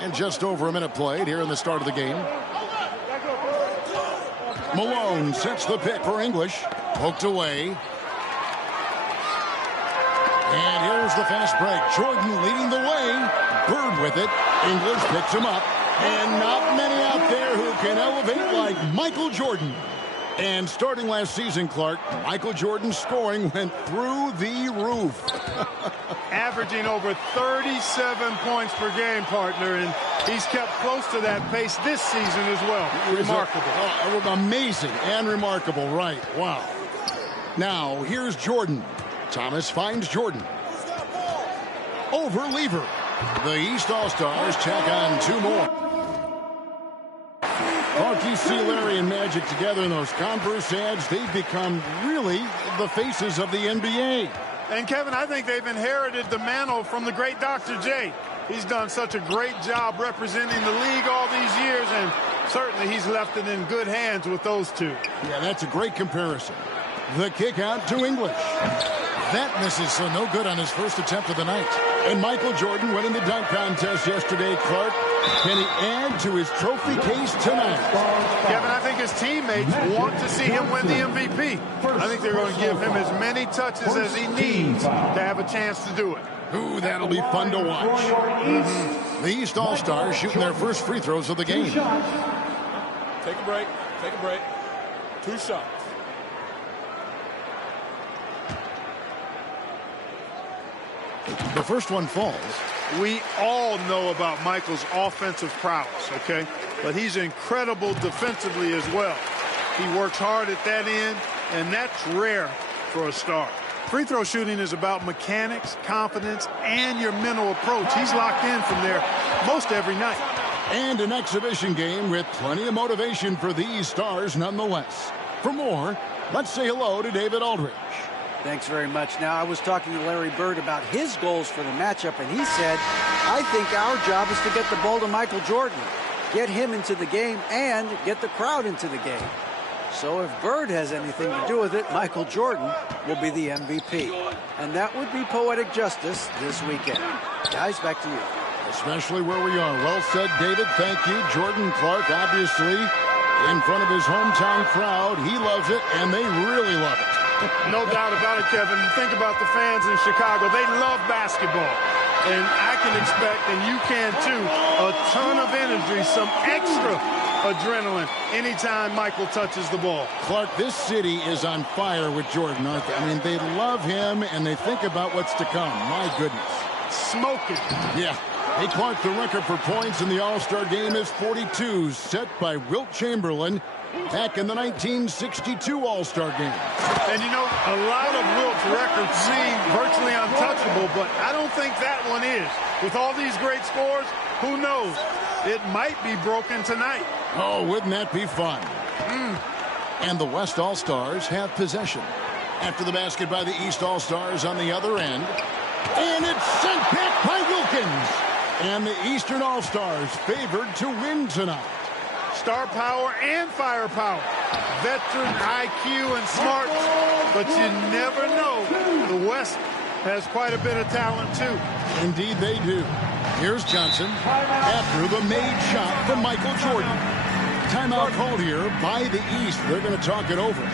And just over a minute played here in the start of the game. Malone sets the pick for English. Poked away. And here's the fast break. Jordan leading the way. Bird with it. English picks him up. And not many out there who can elevate like Michael Jordan. And starting last season, Clark, Michael Jordan's scoring went through the roof. Averaging over 37 points per game, partner, and he's kept close to that pace this season as well. Remarkable. Amazing and remarkable, right. Wow. Now, here's Jordan. Thomas finds Jordan. Over Lever. The East All-Stars check on two more. You see Larry and Magic together in those Converse ads. They've become really the faces of the NBA. And, Kevin, I think they've inherited the mantle from the great Dr. J. He's done such a great job representing the league all these years, and certainly he's left it in good hands with those two. Yeah, that's a great comparison. The kick out to English. That misses, so no good on his first attempt of the night. And Michael Jordan winning the dunk contest yesterday, Clark. Can he add to his trophy case tonight? Kevin, I think his teammates want to see him win the MVP. I think they're going to give him as many touches as he needs to have a chance to do it. Ooh, that'll be fun to watch. The East All-Stars shooting their first free throws of the game. Take a break. Take a break. 2 shots. The first one falls. We all know about Michael's offensive prowess, okay? But he's incredible defensively as well. He works hard at that end, and that's rare for a star. Free throw shooting is about mechanics, confidence, and your mental approach. He's locked in from there most every night. And an exhibition game with plenty of motivation for these stars nonetheless. For more, let's say hello to David Aldridge. Thanks very much. Now, I was talking to Larry Bird about his goals for the matchup, and he said, I think our job is to get the ball to Michael Jordan, get him into the game, and get the crowd into the game. So if Bird has anything to do with it, Michael Jordan will be the MVP. And that would be poetic justice this weekend. Guys, back to you. Especially where we are. Well said, David. Thank you. Jordan Clark, obviously, in front of his hometown crowd. He loves it, and they really love it. No doubt about it, Kevin. Think about the fans in Chicago. They love basketball. And I can expect, and you can too, a ton of energy, some extra adrenaline anytime Michael touches the ball. Clark, this city is on fire with Jordan, aren't they? I mean, they love him, and they think about what's to come. My goodness. Smoking. Yeah. Hey, Clark, the record for points in the All-Star game is 42, set by Wilt Chamberlain back in the 1962 All-Star game. And, you know, a lot of Wilt's records seem virtually untouchable, but I don't think that one is. With all these great scores, who knows? It might be broken tonight. Oh, wouldn't that be fun? And the West All-Stars have possession. After the basket by the East All-Stars on the other end. And it's sent back by Wilkins. And the Eastern All-Stars favored to win tonight. Star power and firepower. Veteran IQ and smart. But you never know. The West has quite a bit of talent, too. Indeed, they do. Here's Johnson after the made shot from Michael Jordan. Timeout called here by the East. They're going to talk it over.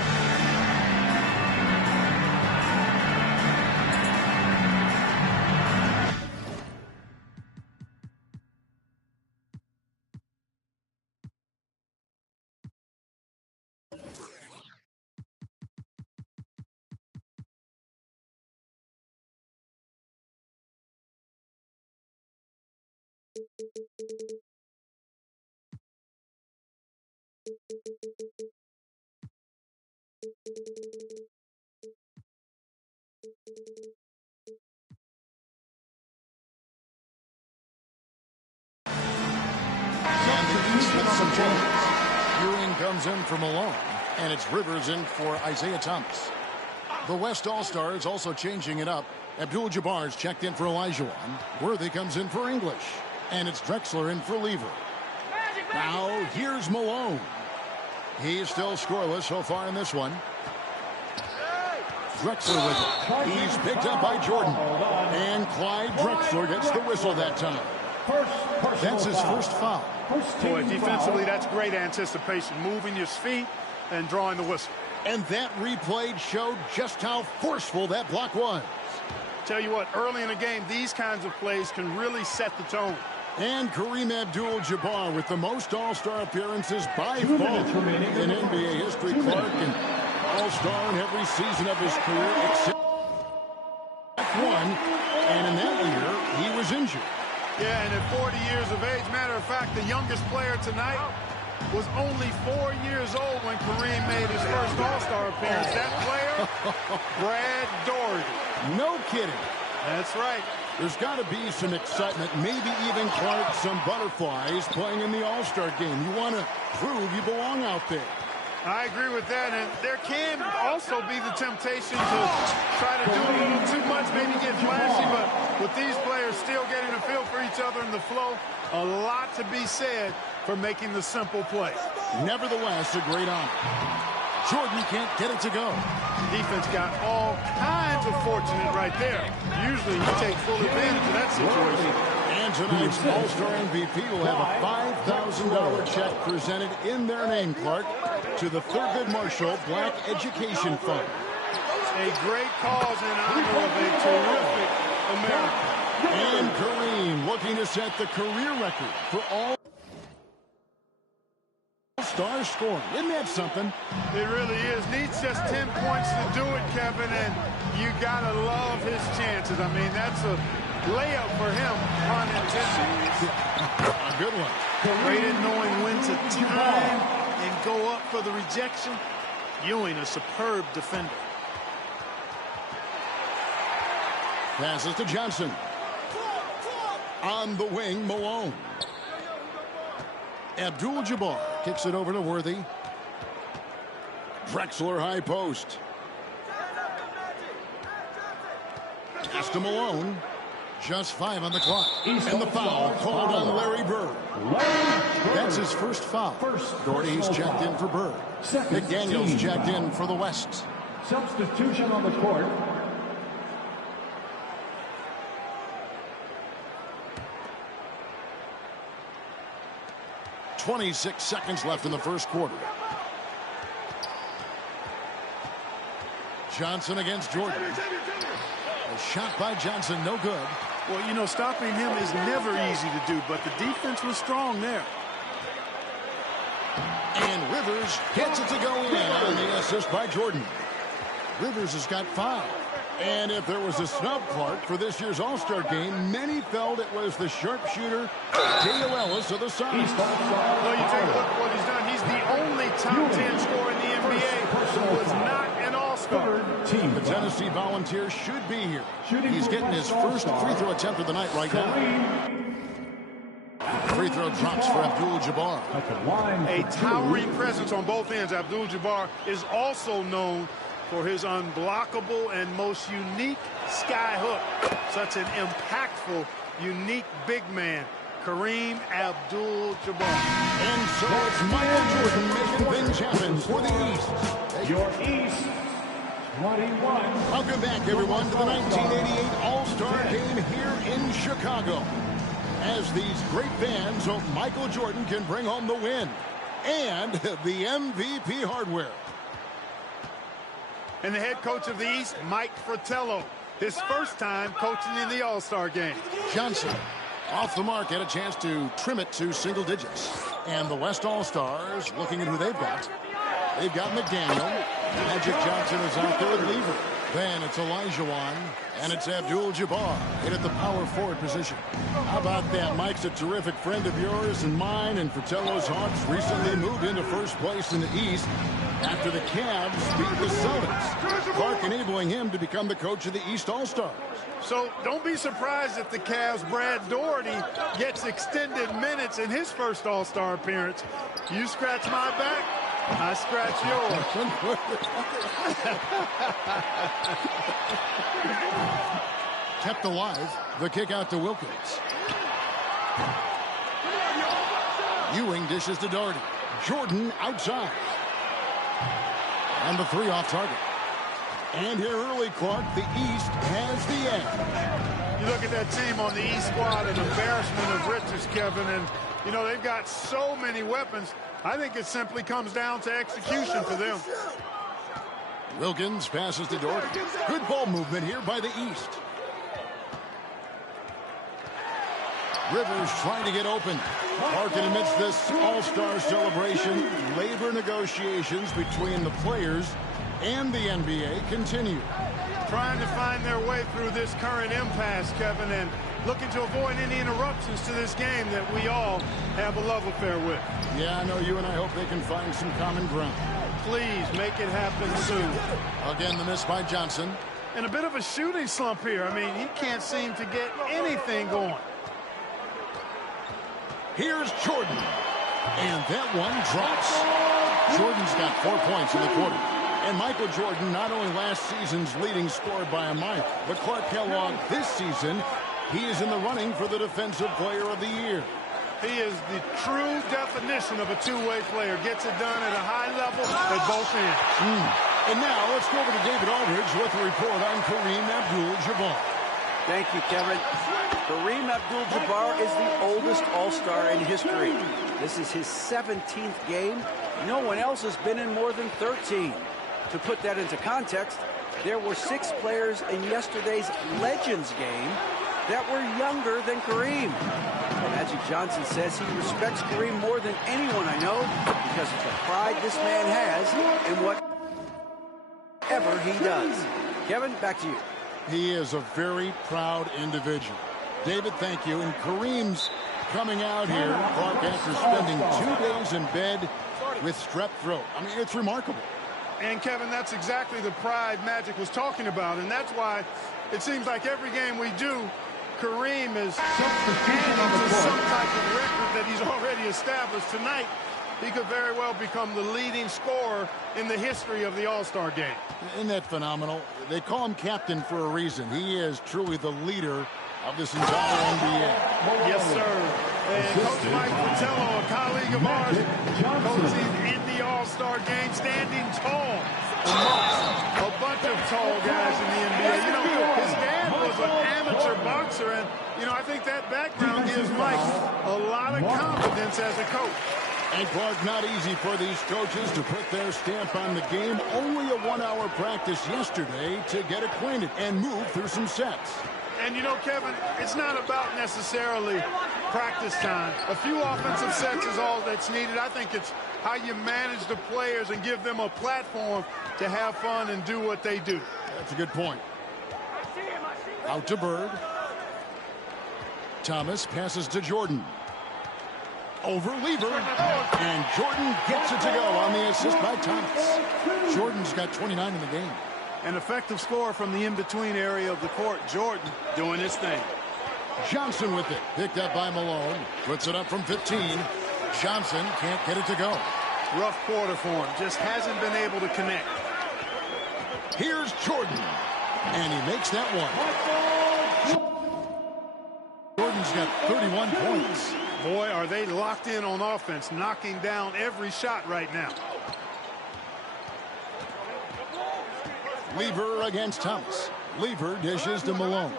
Some changes. Ewing comes in for Malone, and it's Rivers in for Isaiah Thomas. The West All-Stars also changing it up. Abdul-Jabbar's checked in for Elijah. Worthy comes in for English, and it's Drexler in for Lever. Now, here's Malone. He's still scoreless so far in this one. Drexler with it. He's picked up by Jordan. And Clyde Drexler gets the whistle that time. That's his first foul. Boy, defensively, that's great anticipation. Moving your feet and drawing the whistle. And that replay showed just how forceful that block was. Tell you what, early in the game, these kinds of plays can really set the tone. And Kareem Abdul-Jabbar with the most All-Star appearances by far in NBA history. Clark, an All-Star in every season of his career except one. And in that year, he was injured. Yeah, and at 40 years of age, matter of fact, the youngest player tonight was only 4 years old when Kareem made his first All-Star appearance. That player, Brad Daugherty. No kidding. That's right. There's got to be some excitement, maybe even, Clark, some butterflies playing in the All-Star game. You want to prove you belong out there. I agree with that, and there can also be the temptation to try to do a little too much, maybe get flashy, but with these players still getting a feel for each other in the flow, a lot to be said for making the simple play. Nevertheless, a great honor. Jordan can't get it to go. Defense got all kinds of fortunate right there. Usually you take full advantage of that situation. And tonight's All-Star MVP will have a $5,000 check presented in their name, Clark, to the Thurgood Marshall Black Education Fund. A great cause in honor of a terrific American. And Kareem looking to set the career record for all All-Star scoring. Isn't that something? It really is. Needs just 10 points to do it, Kevin, and you got to love his chances. I mean, that's a layup for him, pun intended. A good one. Great at knowing when to time and go up for the rejection. Ewing, a superb defender. Passes to Johnson. On the wing, Malone. Abdul-Jabbar kicks it over to Worthy. Drexler high post. Pass to Malone. Just 5 on the clock. And the foul called on Larry Bird. That's his first foul. Doherty's checked in for Bird. McDaniels checked in for the West. Substitution on the court. .26 seconds left in the first quarter. Johnson against Jordan. A shot by Johnson, no good. Well, you know, stopping him is never easy to do, but the defense was strong there. And Rivers gets it to go in on the assist by Jordan. Rivers has got 5. And if there was a snub, Clark, for this year's All-Star game, many felt it was the sharpshooter Dale Ellis of the Suns. Well, you take a look at what he's done. He's the only top 10 scorer in the NBA who was not an All-Star. The Tennessee Volunteers should be here. He's getting his first free throw attempt of the night right now. Free throw drops for Abdul-Jabbar. A towering presence on both ends. Abdul-Jabbar is also known for his unblockable and most unique sky hook. Such an impactful, unique big man, Kareem Abdul-Jabbar. And so it's Michael Jordan making things happen for the East. Your East, 21. Welcome back, everyone, to the 1988 All-Star Game here in Chicago. As these great fans hope Michael Jordan can bring home the win and the MVP hardware. And the head coach of the East, Mike Fratello, his first time coaching in the All-Star game. Johnson, off the mark, had a chance to trim it to single digits. And the West All-Stars, looking at who they've got. They've got McDaniel. Magic Johnson is out there with Lever. Then it's Elijah Wan, and it's Abdul-Jabbar in at the power forward position. How about that? Mike's a terrific friend of yours and mine, and Fratello's Hawks recently moved into first place in the East after the Cavs beat the Celtics. Clark enabling him to become the coach of the East All-Stars. So don't be surprised if the Cavs' Brad Daugherty gets extended minutes in his first All-Star appearance. You scratch my back, I scratch yours. Kept alive. The kick out to Wilkins. Ewing dishes to Doherty. Jordan outside. And the 3 off target. And here early, Clark, the East has the edge. You look at that team on the East squad, an embarrassment of riches, Kevin, and, you know, they've got so many weapons. I think it simply comes down to execution for them. Wilkins passes to Jordan. Good ball movement here by the East. Rivers trying to get open. Larkin amidst this all-star celebration. Labor negotiations between the players and the NBA continue. Trying to find their way through this current impasse, Kevin, and looking to avoid any interruptions to this game that we all have a love affair with. Yeah, I know you and I hope they can find some common ground. Please make it happen soon. Again, the miss by Johnson. And a bit of a shooting slump here. I mean, he can't seem to get anything going. Here's Jordan. And that one drops. Jordan's got 4 points in the quarter. And Michael Jordan, not only last season's leading scorer by a mile, but Clark Kellogg this season, he is in the running for the Defensive Player of the Year. He is the true definition of a two-way player. Gets it done at a high level at both ends. And now let's go over to David Aldridge with a report on Kareem Abdul-Jabbar. Thank you, Kevin. Kareem Abdul-Jabbar is the oldest All-Star in history. This is his 17th game. No one else has been in more than 13. To put that into context, there were 6 players in yesterday's Legends game that were younger than Kareem. Magic Johnson says he respects Kareem more than anyone I know because of the pride this man has in whatever he does. Kevin, back to you. He is a very proud individual. David, thank you. And Kareem's coming out here, Clark, after spending 2 days in bed with strep throat. I mean, it's remarkable. And, Kevin, that's exactly the pride Magic was talking about. And that's why it seems like every game we do, Kareem is adding to some type of record that he's already established. Tonight, he could very well become the leading scorer in the history of the All-Star game. Isn't that phenomenal? They call him captain for a reason. He is truly the leader of this entire NBA. Yes, sir. And Coach Mike Fratello, a colleague of ours, coaching in the All-Star game, standing tall amongst a bunch of tall guys in the NBA. You know, his dad was an amateur boxer, and, you know, I think that background gives Mike a lot of confidence as a coach. And Clark, not easy for these coaches to put their stamp on the game. Only a 1-hour practice yesterday to get acquainted and move through some sets. And, you know, Kevin, it's not about necessarily practice time. A few offensive sets is all that's needed. I think it's how you manage the players and give them a platform to have fun and do what they do. That's a good point. Out to Bird. Thomas passes to Jordan. Over Lever. And Jordan gets it to go on the assist by Thomas. Jordan's got 29 in the game. An effective score from the in-between area of the court. Jordan doing his thing. Johnson with it. Picked up by Malone. Puts it up from 15. Johnson can't get it to go. Rough quarter for him. Just hasn't been able to connect. Here's Jordan. And he makes that one. Jordan's got 31 points. Boy, are they locked in on offense, knocking down every shot right now. Lever against Thomas. Lever dishes to Malone.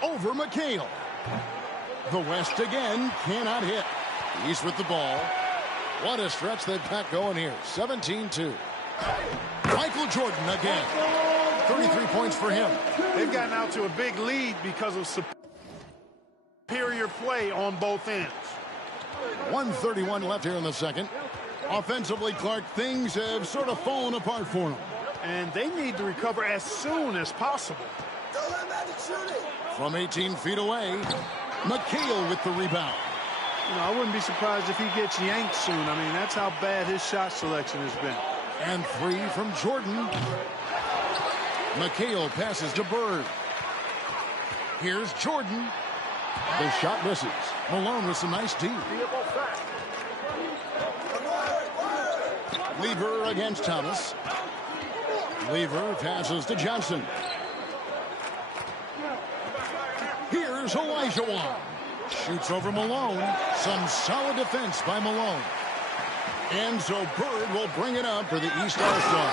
Over McHale. The West again cannot hit. East with the ball. What a stretch they've got going here. 17-2. Michael Jordan again. 33 points for him. They've gotten out to a big lead because of superior play on both ends. 1:31 left here in the second. Offensively, Clark, things have sort of fallen apart for him. And they need to recover as soon as possible. From 18 feet away, McHale with the rebound. You know, I wouldn't be surprised if he gets yanked soon. I mean, that's how bad his shot selection has been. And 3 from Jordan. McHale passes to Bird. Here's Jordan. The shot misses. Malone with some nice D. Lever against Thomas. Lever passes to Johnson. Here's Olajuwon. Shoots over Malone. Some solid defense by Malone. And so Bird will bring it up for the East All-Star.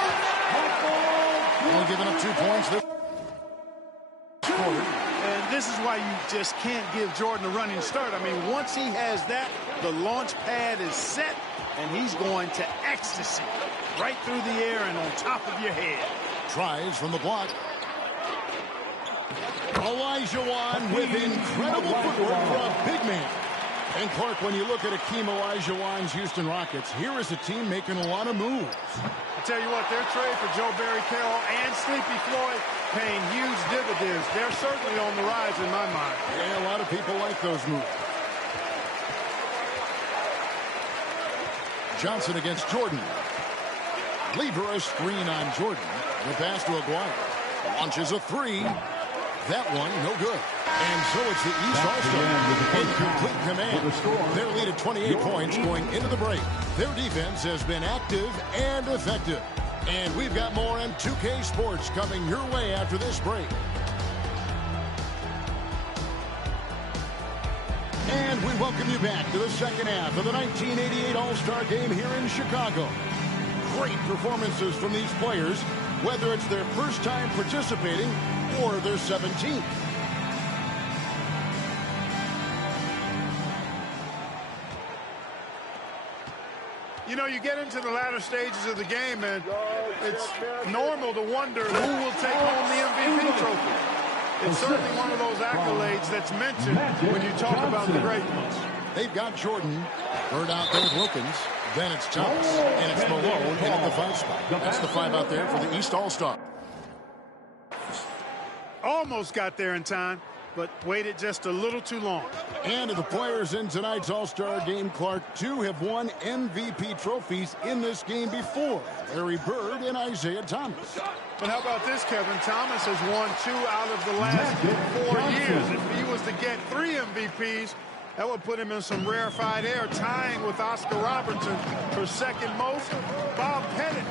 Only giving up 2 points this quarter. this is why you just can't give Jordan a running start. I mean, once he has that, the launch pad is set, and he's going to ecstasy right through the air and on top of your head. Tries from the block. Olajuwon with incredible footwork for a big man. And Clark, when you look at Akeem Olajuwon's Houston Rockets, here is a team making a lot of moves. I tell you what, their trade for Joe Barry Carroll and Sleepy Floyd paying huge dividends. They're certainly on the rise in my mind. Yeah, a lot of people like those moves. Johnson against Jordan. Lever a screen on Jordan. The pass to Aguirre. Launches a three. That one, no good. And so it's the East All-Star in complete command. Their lead at 28 points going into the break. Their defense has been active and effective. And we've got more on 2K Sports coming your way after this break. And we welcome you back to the second half of the 1988 All-Star Game here in Chicago. Great performances from these players, whether it's their first time participating or their 17th. You know, you get into the latter stages of the game, and it's normal to wonder who will take home the MVP trophy. It's certainly one of those accolades that's mentioned when you talk about the great ones. They've got Jordan. Bird out there with Wilkins. Then it's Thomas. And it's Malone in at the 5 spot. That's the 5 out there for the East All-Star. Almost got there in time, but waited just a little too long. And of the players in tonight's All-Star game, Clark, 2 have won MVP trophies in this game before. Larry Bird and Isaiah Thomas. But how about this, Kevin? Thomas has won 2 out of the last 4 years. If he was to get 3 MVPs, that would put him in some rarefied air, tying with Oscar Robertson for second most. Bob Pettit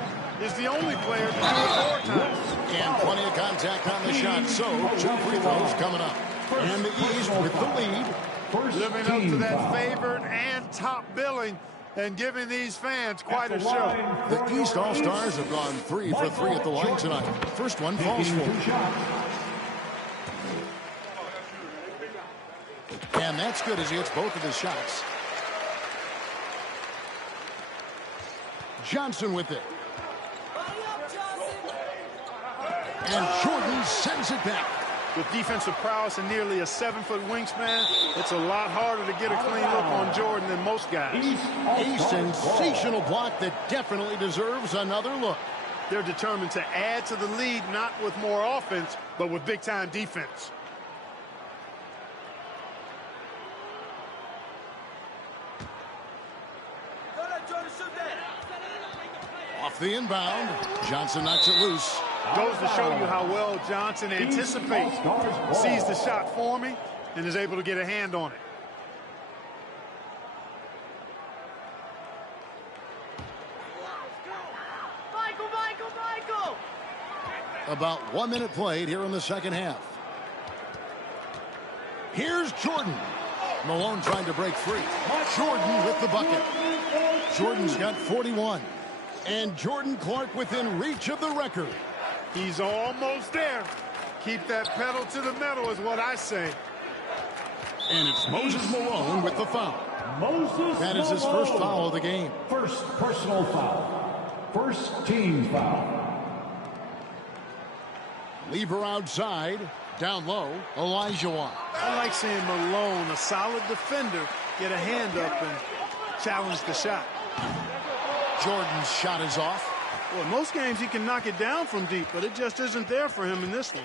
is the only player to do it 4 times. And plenty of contact on the shot, so 2 free throws coming up. And the East with the lead. Living up to that favored and top billing and giving these fans quite a show. The East All-Stars have gone 3 for 3 at the line tonight. First one falls for them. And that's good as he hits both of his shots. Johnson with it. And Jordan sends it back. With defensive prowess and nearly a 7-foot wingspan, it's a lot harder to get a clean look on Jordan than most guys. A sensational block that definitely deserves another look. They're determined to add to the lead, not with more offense, but with big-time defense. Off the inbound, Johnson knocks it loose. Goes to show you how well Johnson anticipates, sees the shot forming, and is able to get a hand on it. Michael! About 1 minute played here in the second half. Here's Jordan. Malone trying to break free. Jordan with the bucket. Jordan's got 41. And Jordan Clark within reach of the record. He's almost there. Keep that pedal to the metal is what I say. And it's Moses Malone with the foul. That is his first foul of the game. First personal foul. First team foul. Lever outside. Down low, Olajuwon. I like seeing Malone, a solid defender, get a hand up and challenge the shot. Jordan's shot is off. Well, most games he can knock it down from deep, but it just isn't there for him in this one.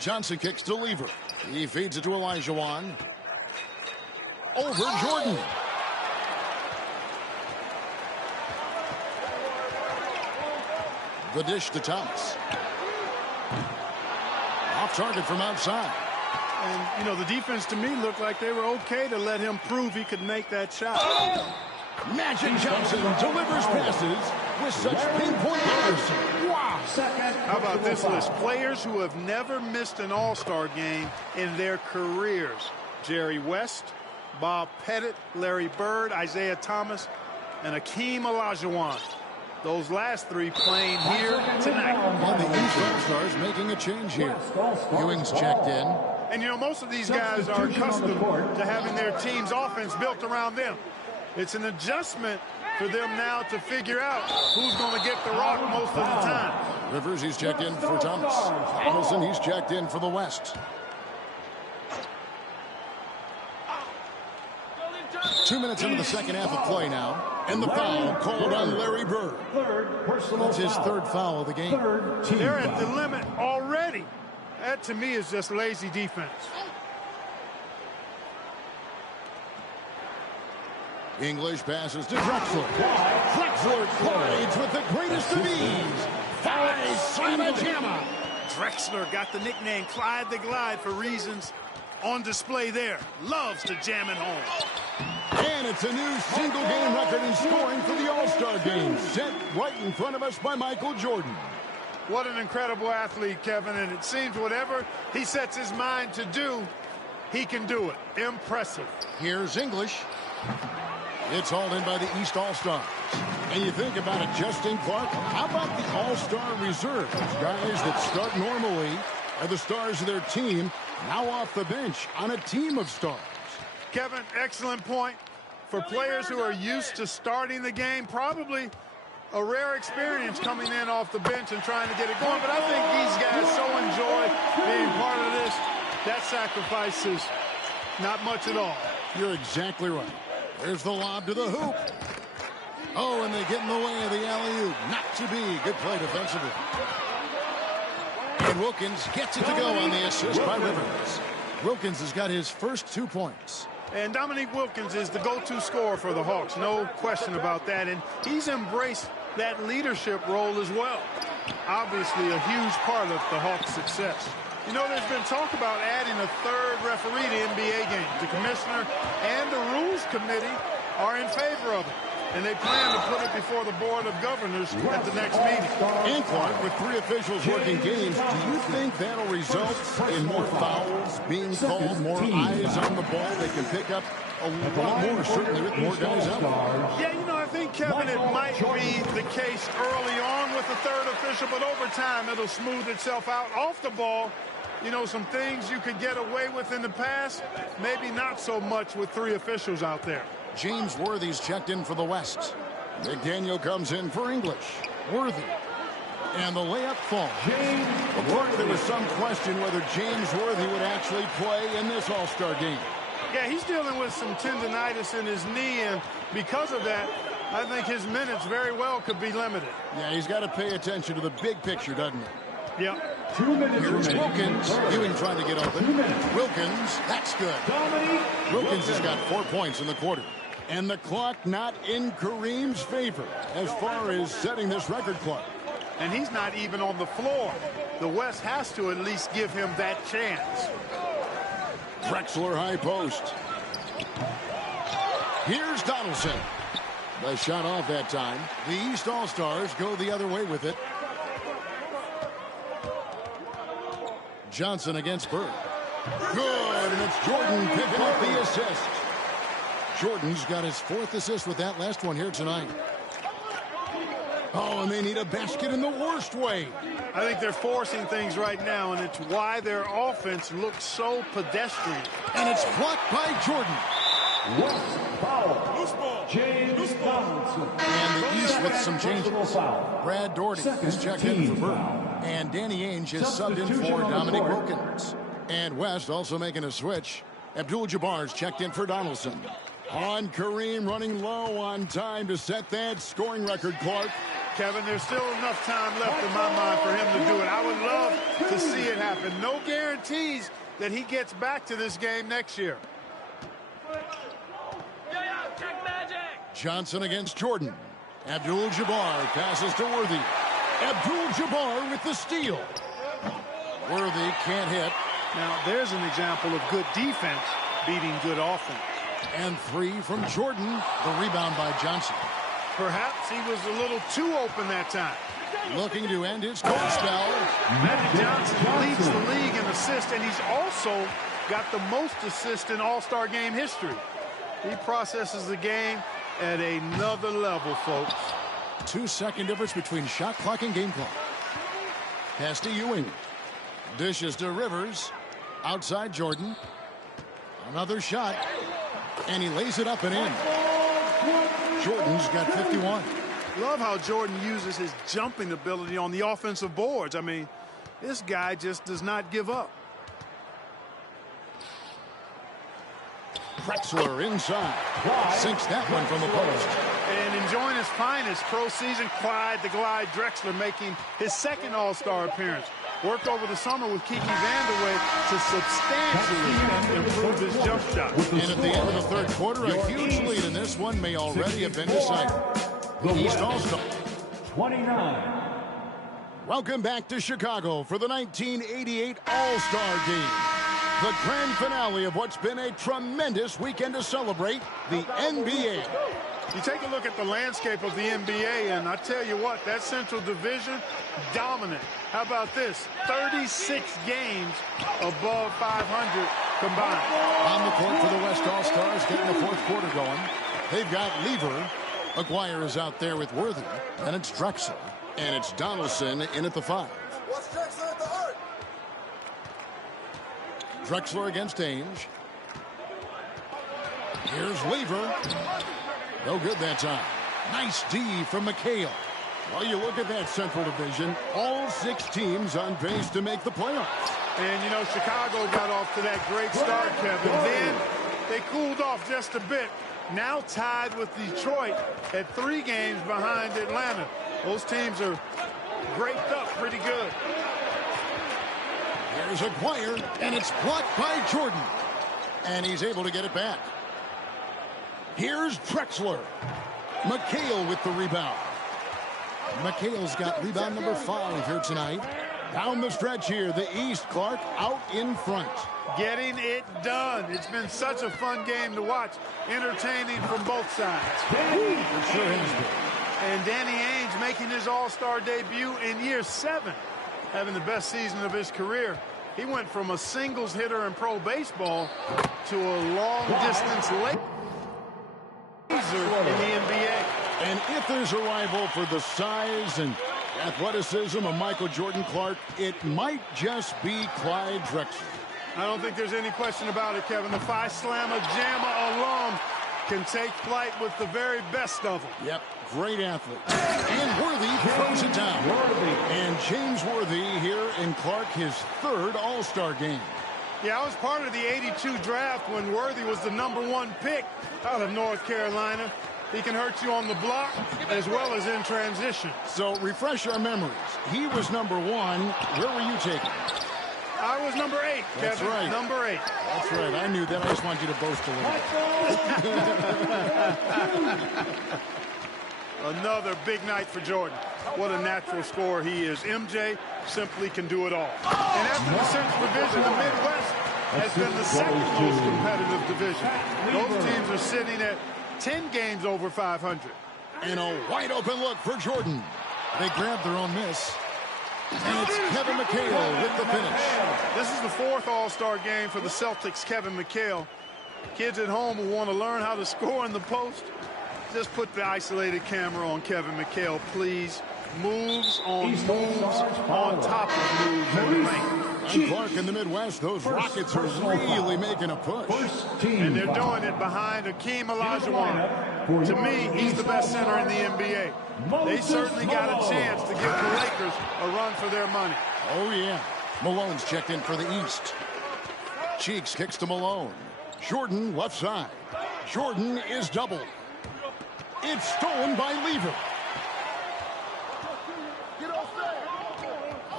Johnson kicks to Lever. He feeds it to Olajuwon. Over Jordan. The dish to Thomas. Off target from outside. And, you know, the defense to me looked like they were okay to let him prove he could make that shot. Magic Johnson delivers passes with such pinpoint accuracy. Wow. How about this list? Players who have never missed an All-Star game in their careers. Jerry West, Bob Pettit, Larry Bird, Isaiah Thomas, and Akeem Olajuwon. those last 3 playing here tonight. And the East All-Stars making a change here. Ewing's checked in. And, you know, most of these guys are accustomed to having their team's offense built around them. It's an adjustment for them now to figure out who's going to get the rock most of the time. Rivers, he's checked in for Thomas. Donaldson, he's checked in for the West. 2 minutes into the second half of play now. And the foul called on Larry Bird. That's his 3rd foul of the game. They're at the limit already. That, to me, is just lazy defense. English passes to Drexler. Drexler glides with the greatest of ease. Jamma. Drexler got the nickname Clyde the Glide for reasons on display there. Loves to jam it home. And it's a new single-game record in scoring for the All-Star game, set right in front of us by Michael Jordan. What an incredible athlete, Kevin, and it seems whatever he sets his mind to do, he can do it. Impressive. Here's English. It's hauled in by the East All-Stars. And you think about it, Justin Clark, how about the All-Star reserves? Guys that start normally are the stars of their team, now off the bench on a team of stars. Kevin, excellent point. For players who are used to starting the game, probably a rare experience coming in off the bench and trying to get it going. But I think these guys so enjoy being part of this. That sacrifice is not much at all. You're exactly right. There's the lob to the hoop. Oh, and they get in the way of the alley-oop. Not to be. Good play defensively. And Wilkins gets it to go on the assist by Rivers. Wilkins has got his first 2 points. And Dominique Wilkins is the go-to scorer for the Hawks. No question about that. And he's embraced that leadership role as well. Obviously a huge part of the Hawks' success. You know, there's been talk about adding a 3rd referee to NBA games. The commissioner and the rules committee are in favor of it. And they plan to put it before the Board of Governors at the next meeting. And Clark, with 3 officials working games, do you think that'll result in more fouls being called, more eyes on the ball? They can pick up a lot more, certainly with more guys out. Yeah, you know, I think, Kevin, it might be the case early on with the 3rd official, but over time it'll smooth itself out. Off the ball, you know, some things you could get away with in the past, maybe not so much with 3 officials out there. James Worthy's checked in for the West. McDaniel comes in for English. Worthy. And the layup falls. There was some question whether James Worthy would actually play in this All-Star game. Yeah, he's dealing with some tendonitis in his knee, and because of that, I think his minutes very well could be limited. Yeah, he's got to pay attention to the big picture, doesn't he? Yep. 2 minutes. Here's Wilkins. Ewing trying to get open. Wilkins, that's good. Wilkins has got 4 points in the quarter. And the clock not in Kareem's favor as far as setting this record clock. And he's not even on the floor. The West has to at least give him that chance. Drexler high post. Here's Donaldson. The shot off that time. The East All-Stars go the other way with it. Johnson against Bird. Good, and it's Jordan picking up the assist. Jordan's got his 4th assist with that last one here tonight. Oh, and they need a basket in the worst way. I think they're forcing things right now, and it's why their offense looks so pedestrian. And it's blocked by Jordan. West foul. James Donaldson. And the East with some changes. Brad Doherty is checked in for Bird. And Danny Ainge is subbed in for Dominique Wilkins. And West also making a switch. Abdul-Jabbar's checked in for Donaldson. On Kareem, running low on time to set that scoring record, Clark. Kevin, there's still enough time left in my mind for him to do it. I would love to see it happen. No guarantees that he gets back to this game next year. Johnson against Jordan. Abdul-Jabbar passes to Worthy. Abdul-Jabbar with the steal. Worthy can't hit. Now, there's an example of good defense beating good offense. And 3 from Jordan. The rebound by Johnson. Perhaps he was a little too open that time. Looking to end his cold spell. Magic Johnson leads the league in assists, and he's also got the most assists in All-Star game history. He processes the game at another level, folks. 2-second difference between shot clock and game clock. Pass to Ewing. Dishes to Rivers. Outside Jordan. Another shot. And he lays it up and in. Jordan's got 51. Love how Jordan uses his jumping ability on the offensive boards. I mean, this guy just does not give up. Drexler inside. Sinks that one from the post. And enjoying his finest pro season, Clyde the Glide Drexler making his second All-Star appearance. Worked over the summer with Kiki Vandeweghe to substantially improve his jump shot. And at the end of the third quarter, a huge lead in this one may already have been decided. The East All-Star. 29. Welcome back to Chicago for the 1988 All-Star Game. The grand finale of what's been a tremendous weekend to celebrate the NBA. You take a look at the landscape of the NBA, and I tell you what, that Central Division, dominant. How about this? 36 games above 500 combined. On the court for the West All-Stars, getting the fourth quarter going. They've got Lever. Aguirre is out there with Worthy. And it's Drexler. And it's Donaldson in at the 5. What's Drexler at the heart? Drexler against Ainge. Here's Lever. No good that time. Nice D from McHale. Well, you look at that Central Division, all 6 teams on pace to make the playoffs. And, you know, Chicago got off to that great start, Kevin. Then they cooled off just a bit. Now tied with Detroit at 3 games behind Atlanta. Those teams are graped up pretty good. There's Aguirre, and it's blocked by Jordan. And he's able to get it back. Here's Drexler. McHale with the rebound. McHale's got rebound number 5 here tonight. Down the stretch here, the East, Clark out in front. Getting it done. It's been such a fun game to watch. Entertaining from both sides. It sure has been. And Danny Ainge making his All-Star debut in year 7. Having the best season of his career. He went from a singles hitter in pro baseball to a long-distance laser in the NBA. And if there's a rival for the size and athleticism of Michael Jordan Clark, it might just be Clyde Drexler. I don't think there's any question about it, Kevin. The Phi Slamma Jamma alum can take flight with the very best of them. Yep, great athlete. And Worthy throws it down. And James Worthy here in Clark, his 3rd All-Star game. Yeah, I was part of the '82 draft when Worthy was the #1 pick out of North Carolina. He can hurt you on the block as well as in transition. So refresh our memories. He was number 1. Where were you taken? I was number 8, That's Kevin. right. Number 8. That's right. I knew that. I just wanted you to boast a little bit. Another big night for Jordan. What a natural scorer he is. MJ simply can do it all. And after the Central Division, the Midwest has been the 2nd most competitive division. Those teams are sitting at 10 games over 500. And a wide open look for Jordan. They grabbed their own miss. And it's Kevin McHale with the finish. This is the 4th All-Star game for the Celtics, Kevin McHale. Kids at home who want to learn how to score in the post, just put the isolated camera on Kevin McHale, please. Moves on moves on top of moves in the lane. And Clark in the Midwest, those Rockets are really making a push. And they're doing it behind Hakeem Olajuwon. To me, he's the best center in the NBA. They certainly got a chance to give the Lakers a run for their money. Oh, yeah. Malone's checked in for the East. Cheeks kicks to Malone. Jordan left side. Jordan is doubled. It's stolen by Lever.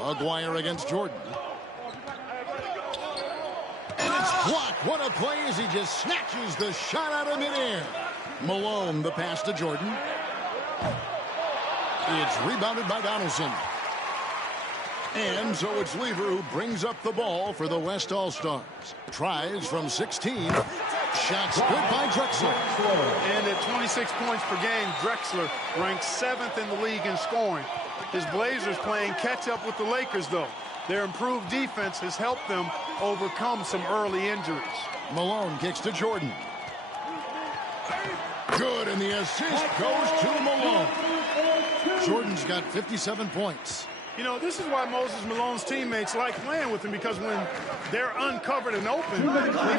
Aguirre against Jordan. And it's blocked. What a play as he just snatches the shot out of midair. Malone, the pass to Jordan. It's rebounded by Donaldson. And so it's Lever who brings up the ball for the West All-Stars. Tries from 16. Shots good by Drexler. And at 26 points per game, Drexler ranks 7th in the league in scoring. His Blazers playing catch-up with the Lakers, though. Their improved defense has helped them overcome some early injuries. Malone kicks to Jordan. Good, and the assist goes to Malone. Jordan's got 57 points. You know, this is why Moses Malone's teammates like playing with him, because when they're uncovered and open, he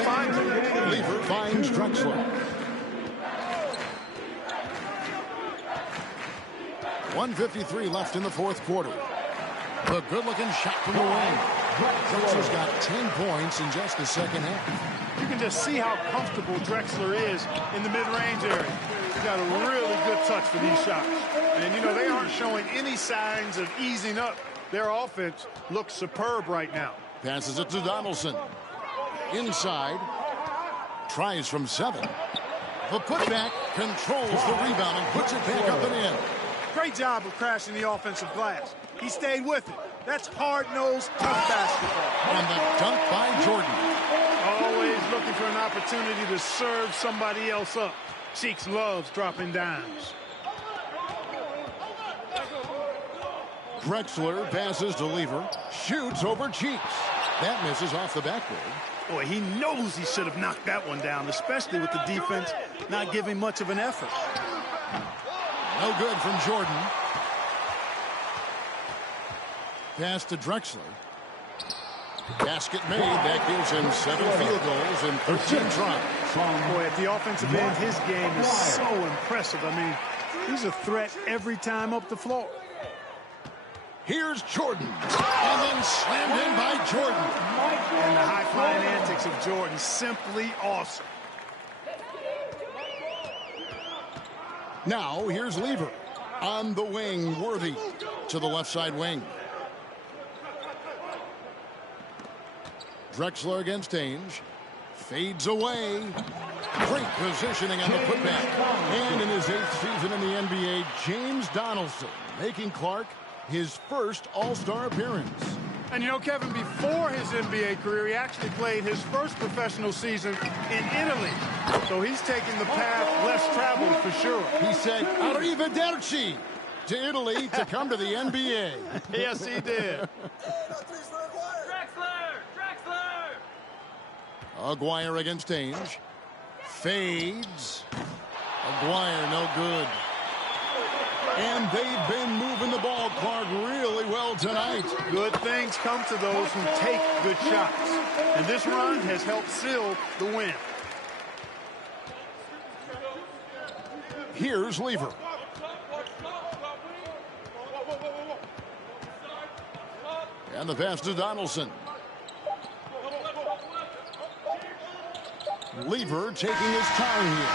finds them. Lever finds Drexler. 1:53 left in the fourth quarter. A good-looking shot from the wing. Drexler's got 10 points in just the second half. You can just see how comfortable Drexler is in the mid-range area. He's got a really good touch for these shots. And, you know, they aren't showing any signs of easing up. Their offense looks superb right now. Passes it to Donaldson. Inside. Tries from 7. The putback controls the rebound and puts it back up and in. Great job of crashing the offensive glass. He stayed with it. That's hard-nosed, tough basketball. And the dunk by Jordan. Always looking for an opportunity to serve somebody else up. Cheeks loves dropping dimes. Drexler passes to Lever. Shoots over Cheeks. That misses off the backboard. Boy, he knows he should have knocked that one down, especially with the defense not giving much of an effort. No good from Jordan. Pass to Drexler. Basket made. That gives him 7 field goals in 13 tries. Boy, at the offensive end, his game is so impressive. I mean, he's a threat every time up the floor. Here's Jordan. And then slammed in by Jordan. And the high-flying antics of Jordan, simply awesome. Now, here's Lever. On the wing, Worthy to the left side wing. Drexler against Ainge. Fades away. Great positioning on the putback. And in his 8th season in the NBA, James Donaldson making Clark his first All-Star appearance. And you know, Kevin, before his NBA career, he actually played his first professional season in Italy. So he's taking the path less traveled for sure. He said, "Arrivederci" to Italy to come to the NBA. Yes, he did. Aguirre against Ainge. Fades. Aguirre, no good. And they've been moving the ball, Clark, really well tonight. Good things come to those who take good shots. And this run has helped seal the win. Here's Lever. And the pass to Donaldson. Lever taking his time here.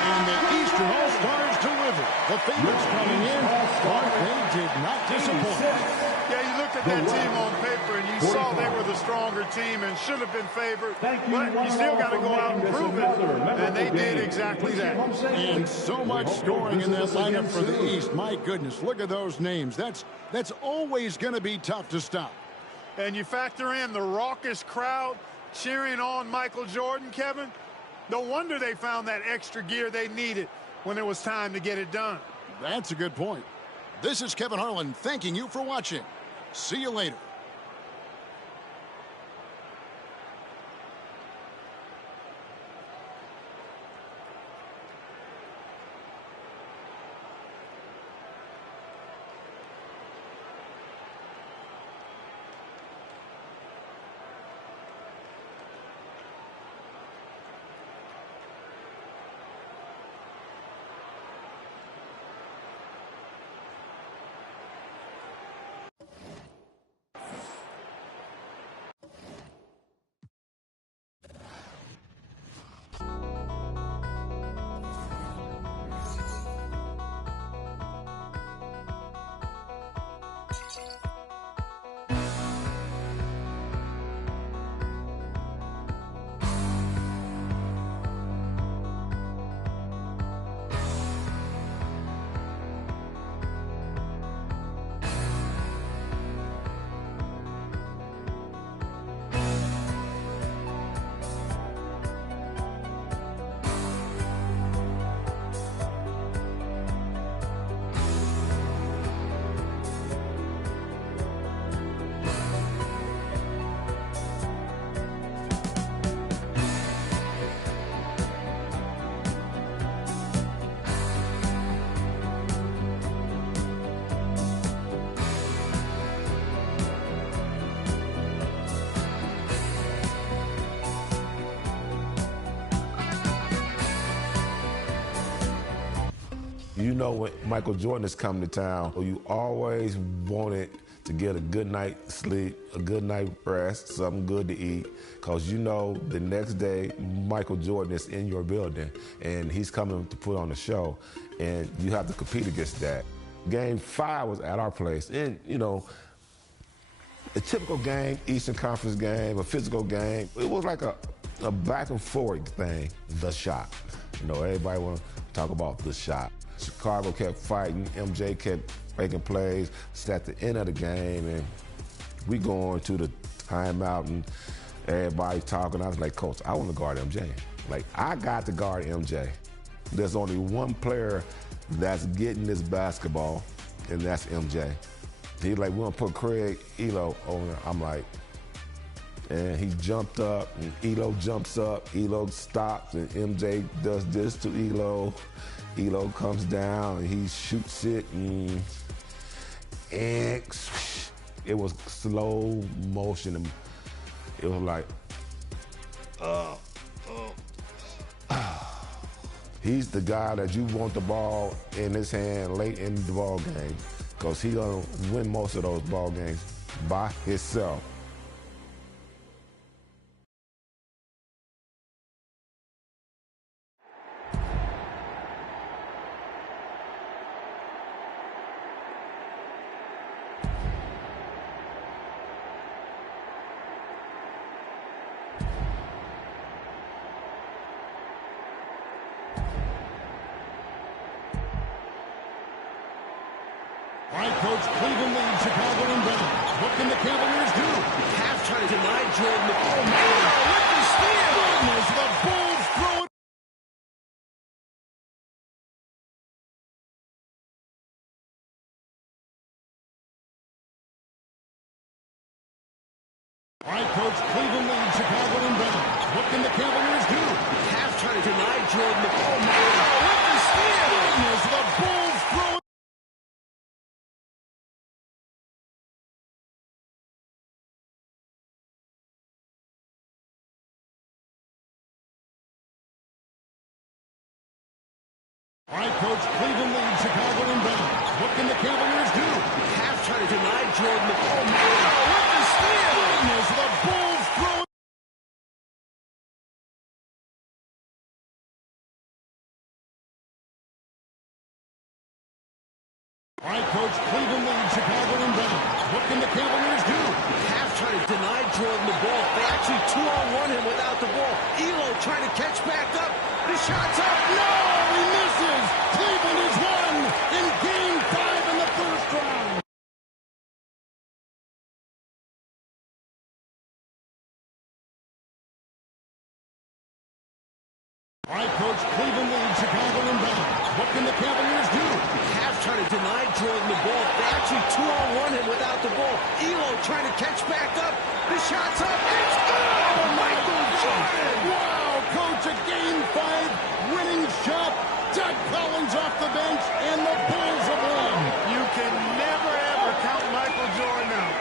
And the Eastern All-Stars deliver. The favorites coming in. Clark, they did not disappoint. Yeah, you looked at that team on paper and you saw they were the stronger team and should have been favored. But you still got to go out and prove it. And they did exactly that. And so much scoring in that lineup for the East. My goodness, look at those names. That's always going to be tough to stop. And you factor in the raucous crowd cheering on Michael Jordan, Kevin. No wonder they found that extra gear they needed when it was time to get it done. That's a good point. This is Kevin Harlan thanking you for watching. See you later. You know when Michael Jordan is coming to town, you always wanted to get a good night's sleep, a good night rest, something good to eat, because you know the next day Michael Jordan is in your building and he's coming to put on a show, and you have to compete against that. Game 5 was at our place, and you know, a typical game, Eastern Conference game, a physical game, it was like a back and forth thing, the shot. You know, everybody want to talk about the shot. Chicago kept fighting, MJ kept making plays. It's at the end of the game, and we going to the timeout, and everybody talking. I was like, Coach, I want to guard MJ. Like, I got to guard MJ. There's only one player that's getting this basketball, and that's MJ. He's like, we're going to put Craig Elo on there. I'm like, and he jumped up, and Elo jumps up. Elo stops, and MJ does this to Elo. Elo comes down, and he shoots it, and it was slow motion. And it was like, he's the guy that you want the ball in his hand late in the ball game, because he's going to win most of those ball games by himself. All right, Coach, Cleveland leads Chicago inbound. What can the Cavaliers do? Halftime denied Jordan the ball. With the steal. Goodness, the Bulls throw it. All right, Coach, Cleveland leads Chicago inbound. What can the Cavaliers do? Halftime denied Jordan the ball. With the steal. Goodness, the Bulls throw it. All right, Coach, Cleveland leads Chicago inbound. What can the Cavaliers do? Halftime denied Jordan the ball. With the steal. Goodness, the Bulls throw it. All right, Coach, Cleveland leads Chicago inbound. What can the Cavaliers do? Halftime denied Jordan the ball. They actually 2-on-1 him without the ball. Elo trying to catch back up. The shot's up. No, he misses. Cleveland has won in Game 5 in the first round. All right, Coach, Cleveland leads Chicago inbound. What can the Cavaliers do? Halftime denied Jordan the ball. They actually 2-on-1 him without the ball. Elo trying to catch back up. The shot's up. It's good. Michael Jordan. Wow, Coach, a Game 5 winning shot. Doug Collins off the bench, and the Bulls have won. You can never, ever count Michael Jordan out.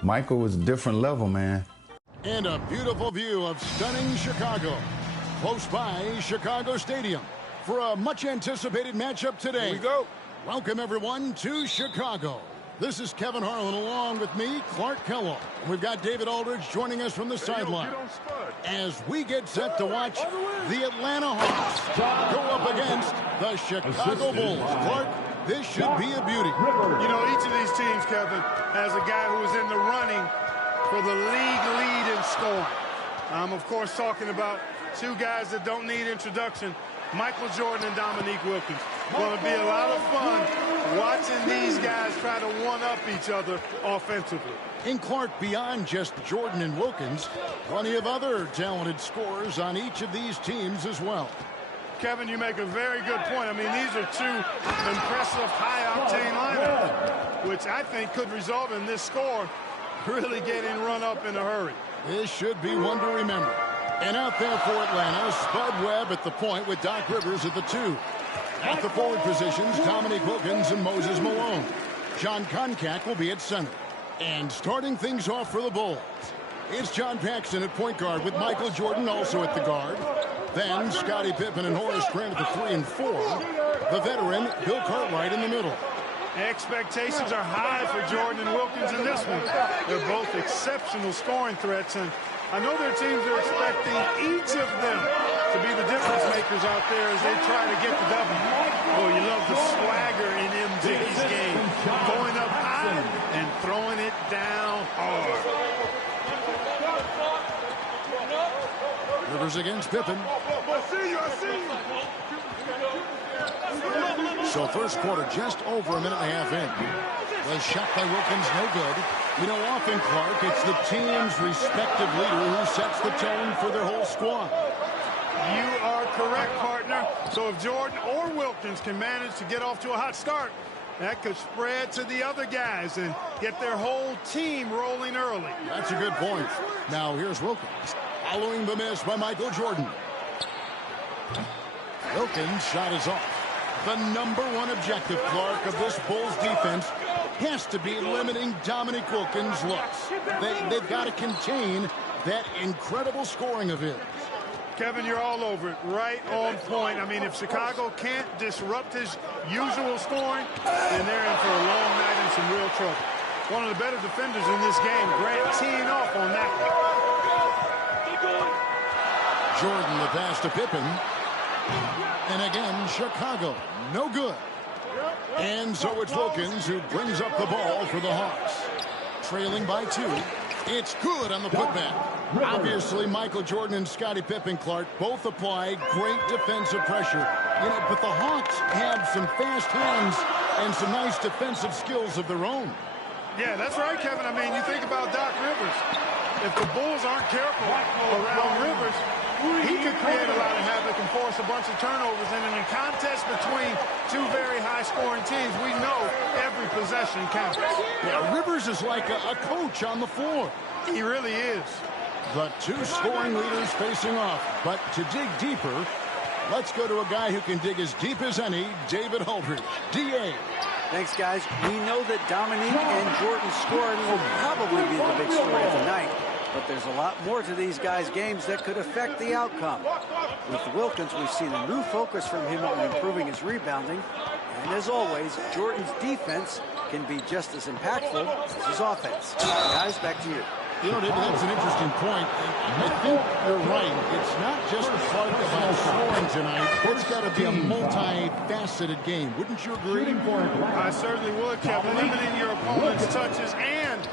Michael was a different level, man. And a beautiful view of stunning Chicago. Close by Chicago Stadium for a much-anticipated matchup today. Here we go. Welcome, everyone, to Chicago. This is Kevin Harlan along with me, Clark Kellogg. We've got David Aldridge joining us from the sideline as we get set to watch the Atlanta Hawks go up against the Chicago Bulls. Clark, this should be a beauty. You know, each of these teams, Kevin, has a guy who is in the running for the league lead in scoring. I'm, of course, talking about two guys that don't need introduction, Michael Jordan and Dominique Wilkins. Going to be a lot of fun watching these guys try to one-up each other offensively. In Clark, beyond just Jordan and Wilkins, plenty of other talented scorers on each of these teams as well. Kevin, you make a very good point. I mean, these are two impressive high-octane lineups, which I think could result in this score really getting run up in a hurry. This should be one to remember. And out there for Atlanta, Spud Webb at the point with Doc Rivers at the 2. At the forward positions, Dominique Wilkins and Moses Malone. John Koncak will be at center. And starting things off for the Bulls, it's John Paxson at point guard with Michael Jordan also at the guard. Then Scottie Pippen and Horace Grant at the 3 and 4. The veteran, Bill Cartwright in the middle. Expectations are high for Jordan and Wilkins in this one. They're both exceptional scoring threats, and I know their teams are expecting each of them to be the difference makers out there as they try to get the W. Oh, you love the swagger in MJ's game. Going up high and throwing it down hard. Rivers against Pippen. I see you. So first quarter just over a minute and a half in. The shot by Wilkins no good. You know, often, Clark, it's the team's respective leader who sets the tone for their whole squad. You are correct, partner. So if Jordan or Wilkins can manage to get off to a hot start, that could spread to the other guys and get their whole team rolling early. That's a good point. Now here's Wilkins. Following the miss by Michael Jordan. Wilkins' shot is off. The number one objective, Clark, of this Bulls defense has to be limiting Dominique Wilkins' looks. They've got to contain that incredible scoring of his. Kevin, you're all over it. Right on point. I mean, if Chicago can't disrupt his usual scoring, then they're in for a long night and some real trouble. One of the better defenders in this game, Grant, teeing off on that one. Jordan, the pass to Pippen. And again, Chicago, no good. And so it's Wilkins who brings up the ball for the Hawks. Trailing by 2. It's good on the putback. Obviously, Michael Jordan and Scottie Pippen, Clark, both apply great defensive pressure. You know, but the Hawks have some fast hands and some nice defensive skills of their own. Yeah, that's right, Kevin. I mean, you think about Doc Rivers. If the Bulls aren't careful around Rivers, he could create a lot of havoc and force a bunch of turnovers. And in a contest between two very high-scoring teams, we know every possession counts. Yeah, Rivers is like a coach on the floor. He really is. The two scoring leaders facing off. But to dig deeper, let's go to a guy who can dig as deep as any, David Aldridge. D.A. Thanks, guys. We know that Dominique and Jordan scoring will probably be the big story of the night. But there's a lot more to these guys' games that could affect the outcome. With Wilkins, we've seen a new focus from him on improving his rebounding. And as always, Jordan's defense can be just as impactful as his offense. Guys, back to you. You know, that's an interesting point. I think you're right. It's not just Clark about scoring tonight. It's got to be a multi-faceted game. Wouldn't you agree? I certainly would, Kevin. Limiting your opponent's touches and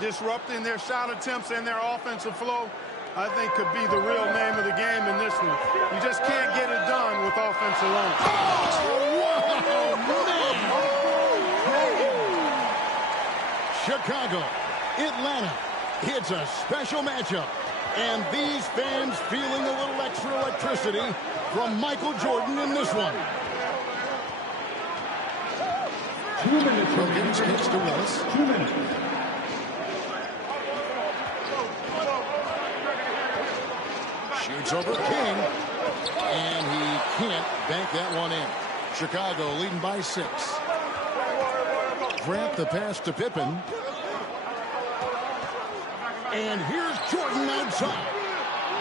disrupting their shot attempts and their offensive flow, I think could be the real name of the game in this one. You just can't get it done with offense alone. Chicago, Atlanta. It's a special matchup. And these fans feeling a little extra electricity from Michael Jordan in this one. 2 minutes. Wilkins kicks to Willis. 2 minutes. Shoots over King. And he can't bank that one in. Chicago leading by 6. Grant the pass to Pippen. And here's Jordan outside.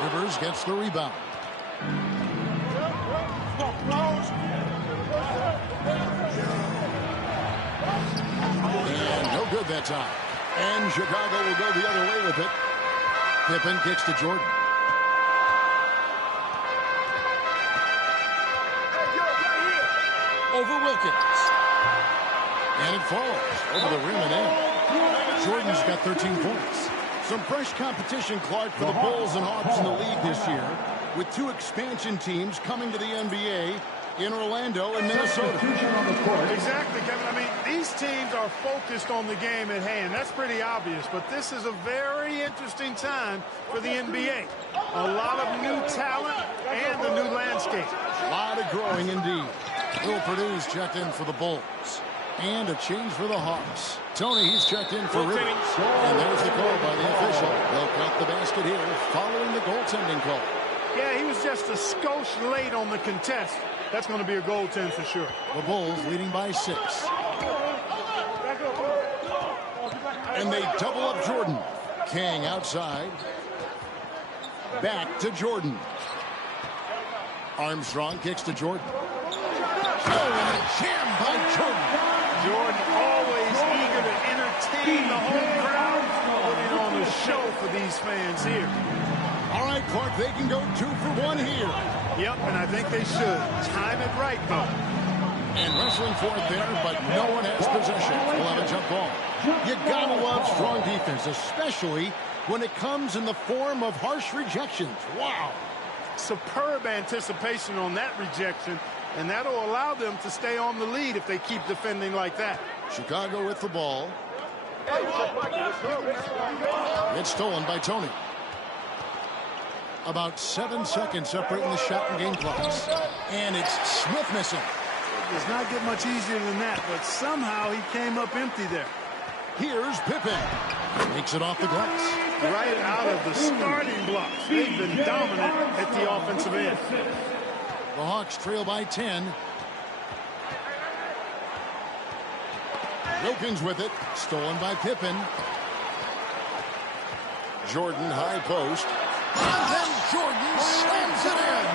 Rivers gets the rebound. And no good that time. And Chicago will go the other way with it. Pippen kicks to Jordan. Over Wilkins. And it falls over the rim and in. Jordan's got 13 points. Some fresh competition, Clark, for the Bulls and Hawks in the league this year, with two expansion teams coming to the NBA in Orlando and Minnesota. Exactly, Kevin. I mean, these teams are focused on the game at hand. That's pretty obvious, but this is a very interesting time for the NBA. A lot of new talent and a new landscape. A lot of growing indeed. Will Purdue's checked in for the Bulls. And a change for the Hawks. Tony, he's checked in for Rivers. And there's the call by the official. They'll count the basket here following the goaltending call. Yeah, he was just a skosh late on the contest. That's going to be a goaltend for sure. The Bulls leading by 6. And they double up Jordan. King outside. Back to Jordan. Armstrong kicks to Jordan. Oh, and a jam by Jordan. Jordan always eager to entertain the home crowd, putting on a show for these fans here. All right, Clark, they can go 2 for 1 here. Yep, and I think they should. Time it right, though. And wrestling for it there, but no one has possession. We'll have a jump ball. You gotta love strong defense, especially when it comes in the form of harsh rejections. Wow. Superb anticipation on that rejection, and that'll allow them to stay on the lead if they keep defending like that. Chicago with the ball. It's stolen by Tony. About 7 seconds separating the shot and game clocks. And it's Smith missing. It does not get much easier than that, but somehow he came up empty there. Here's Pippen. Makes it off the glass. Right out of the starting blocks. They've been dominant at the offensive end. The Hawks trail by 10. Wilkins with it. Stolen by Pippen. Jordan high post. And then Jordan slams it in.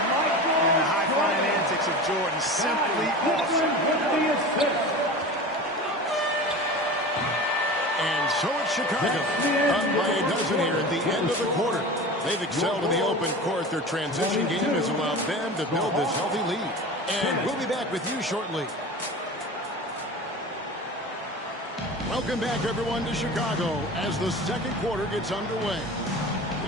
And the high-flying antics of Jordan simply awesome. And so it's Chicago. Up by a dozen here at the end of the quarter. They've excelled in the open court. Their transition game has allowed them to build this healthy lead. And we'll be back with you shortly. Welcome back, everyone, to Chicago as the second quarter gets underway.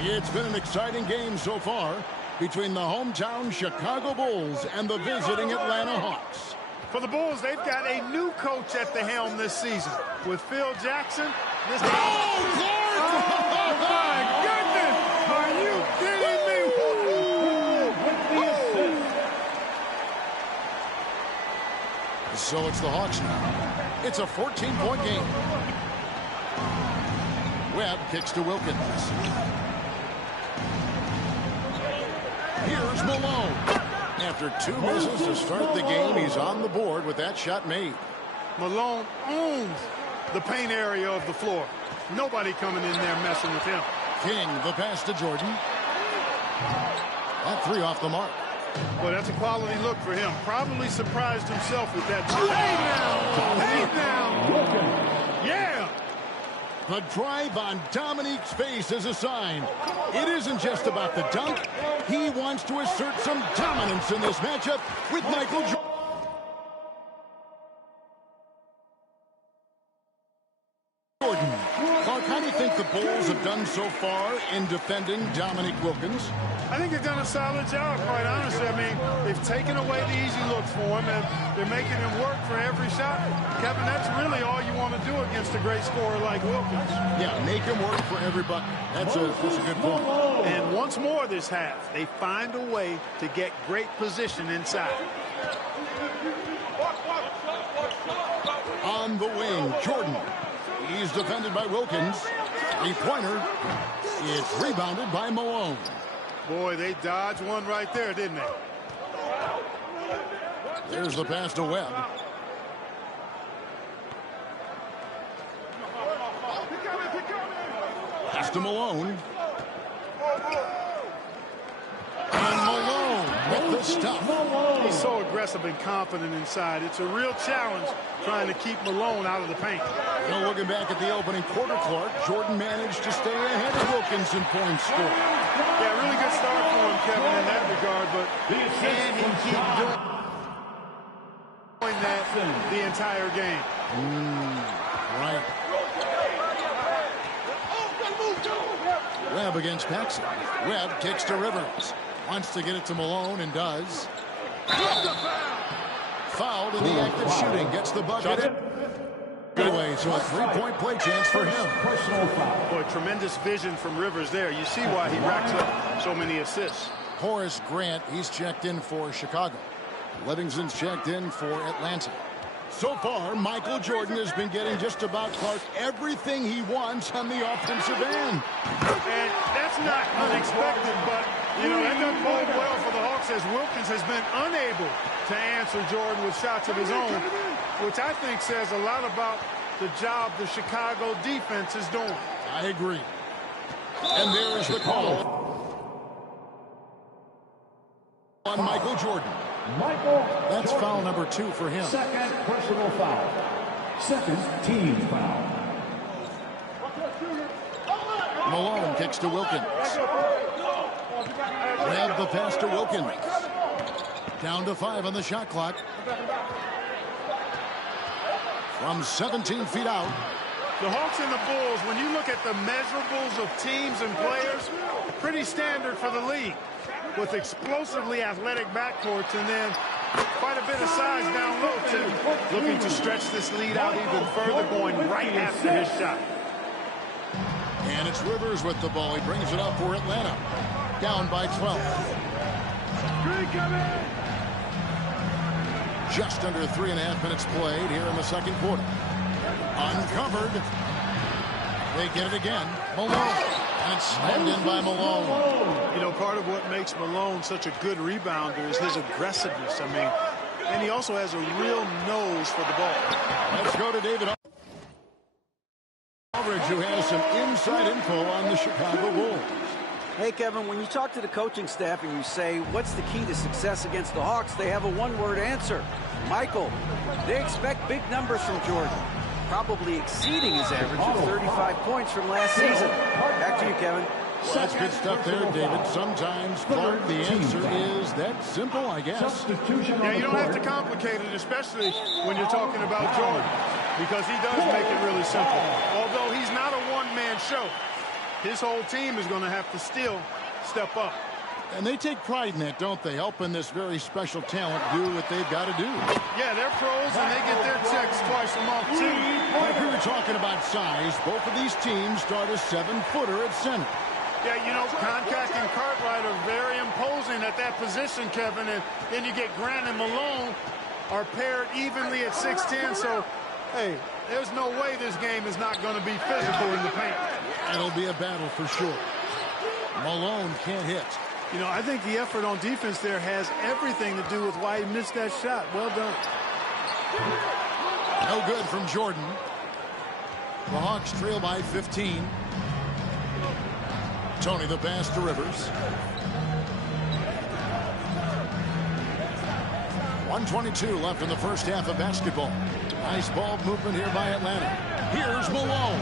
It's been an exciting game so far between the hometown Chicago Bulls and the visiting Atlanta Hawks. For the Bulls, they've got a new coach at the helm this season. With Phil Jackson, this game... Oh, Lord! Oh, my goodness! Are you kidding me? So it's the Hawks now. It's a 14-point game. Webb kicks to Wilkins. Here's Malone. After 2 misses to start the game, he's on the board with that shot made. Malone owns the paint area of the floor. Nobody coming in there messing with him. King, the pass to Jordan. That 3 off the mark. Well, that's a quality look for him. Probably surprised himself with that. Hey now! Yeah! The drive on Dominique's face is a sign. It isn't just about the dunk. He wants to assert some dominance in this matchup with Michael Jordan. Clark, how do you think the Bulls have done so far in defending Dominique Wilkins? I think they've done a solid job, quite honestly. I mean, they've taken away the easy looks for him, and they're making him work for every shot. Kevin, that's really all you want to do against a great scorer like Wilkins. Yeah, make him work for every bucket. That's a good point. And once more this half, they find a way to get great position inside. On the wing, Jordan. He's defended by Wilkins. Three-pointer. It's rebounded by Malone. Boy, they dodged one right there, didn't they? There's the pass to Webb. Pass to Malone. And Malone with the stop. He's so aggressive and confident inside. It's a real challenge trying to keep Malone out of the paint. Now looking back at the opening quarter, Clark, Jordan managed to stay ahead of Wilkins in points scored. Yeah, really good start for him, Kevin, in that regard, but can he keep doing that the entire game? Right. Webb against Paxson. Webb kicks to Rivers. Wants to get it to Malone and does. Fouled in the act of shooting. Gets the bucket. Away, so a three-point play chance for him. Boy, tremendous vision from Rivers there. You see why he racks up so many assists. Horace Grant, he's checked in for Chicago. Livingston's checked in for Atlanta. So far, Michael Jordan has been getting just about Clark everything he wants on the offensive end. And that's not unexpected, but, you know, that doesn't bode well for the Hawks as Wilkins has been unable to answer Jordan with shots of his own, which I think says a lot about the job the Chicago defense is doing. I agree. And there's the call on Michael Jordan. That's foul number 2 for him. Second personal foul. Second team foul. Malone kicks to Wilkins. Webb the pass to Wilkins. Down to 5 on the shot clock. From 17 feet out. The Hawks and the Bulls, when you look at the measurables of teams and players, pretty standard for the league, with explosively athletic backcourts and then quite a bit of size down low, too. Looking to stretch this lead out even further, going right after his shot. And it's Rivers with the ball. He brings it up for Atlanta. Down by 12. Just under 3.5 minutes played here in the second quarter. Uncovered. They get it again. Malone. And it's slammed in by Malone. You know, part of what makes Malone such a good rebounder is his aggressiveness. I mean, and he also has a real nose for the ball. Let's go to David Aldridge, who has some inside info on the Chicago Bulls. Hey, Kevin, when you talk to the coaching staff and you say, what's the key to success against the Hawks, they have a one-word answer. Michael. They expect big numbers from Jordan, probably exceeding his average of 35 points from last season. Back to you, Kevin. Well, that's good stuff there, David. Sometimes, Clark, the answer is that simple, I guess. Yeah, you don't have to complicate it, especially when you're talking about Jordan, because he does make it really simple. Although he's not a one-man show, his whole team is going to have to still step up. And they take pride in that, don't they? Helping this very special talent do what they've got to do. Yeah, they're pros, and they get their checks twice a month, too. Like we were talking about size, both of these teams start a 7-footer at center. Yeah, you know, Contact and Cartwright are very imposing at that position, Kevin. And then you get Grant and Malone are paired evenly at 6'10", so, hey, there's no way this game is not going to be physical in the paint. It'll be a battle for sure. Malone can't hit. You know, I think the effort on defense there has everything to do with why he missed that shot. Well done. No good from Jordan. The Hawks trail by 15. Tony the pass to Rivers. 1:22 left in the first half of basketball. Nice ball movement here by Atlanta. Here's Malone.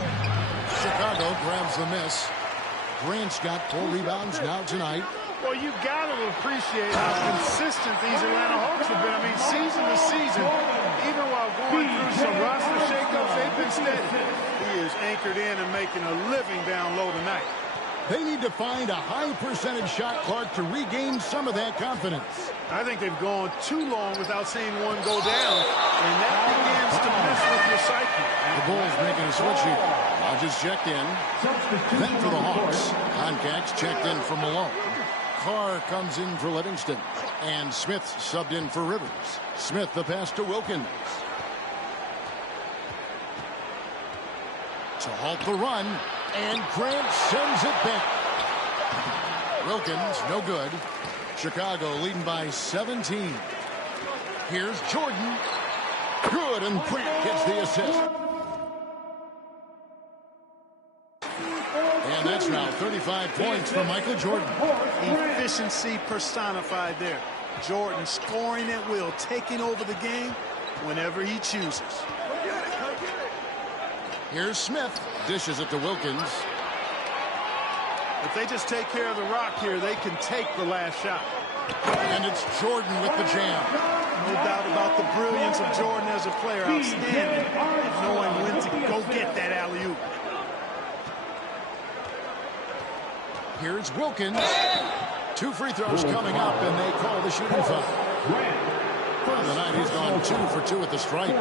Chicago grabs the miss. Grant's got 4 rebounds now tonight. Well, you got to appreciate how consistent these Atlanta Hawks have been. I mean, season to season, even while going through some roster shakeups, they've been steady. He is anchored in and making a living down low tonight. They need to find a high percentage shot, Clark, to regain some of that confidence. I think they've gone too long without seeing one go down, and that begins to mess with your psyche. The Bulls making a switch here. Hodges checked in. Then for the Hawks. Concax checked in for Malone. Carr comes in for Livingston. And Smith subbed in for Rivers. Smith the pass to Wilkins. To halt the run. And Grant sends it back. Wilkins, no good. Chicago leading by 17. Here's Jordan. Good, and Grant gets the assist. And that's now 35 points for Michael Jordan. Efficiency personified there. Jordan scoring at will, taking over the game whenever he chooses. Here's Smith. Dishes it to Wilkins. If they just take care of the rock here, they can take the last shot. And it's Jordan with the jam. No doubt about the brilliance of Jordan as a player. Outstanding at knowing when to go get that alley-oop. Here's Wilkins. 2 free throws coming up, and they call the shooting foul. For the night, he's gone 2 for 2 at the stripe.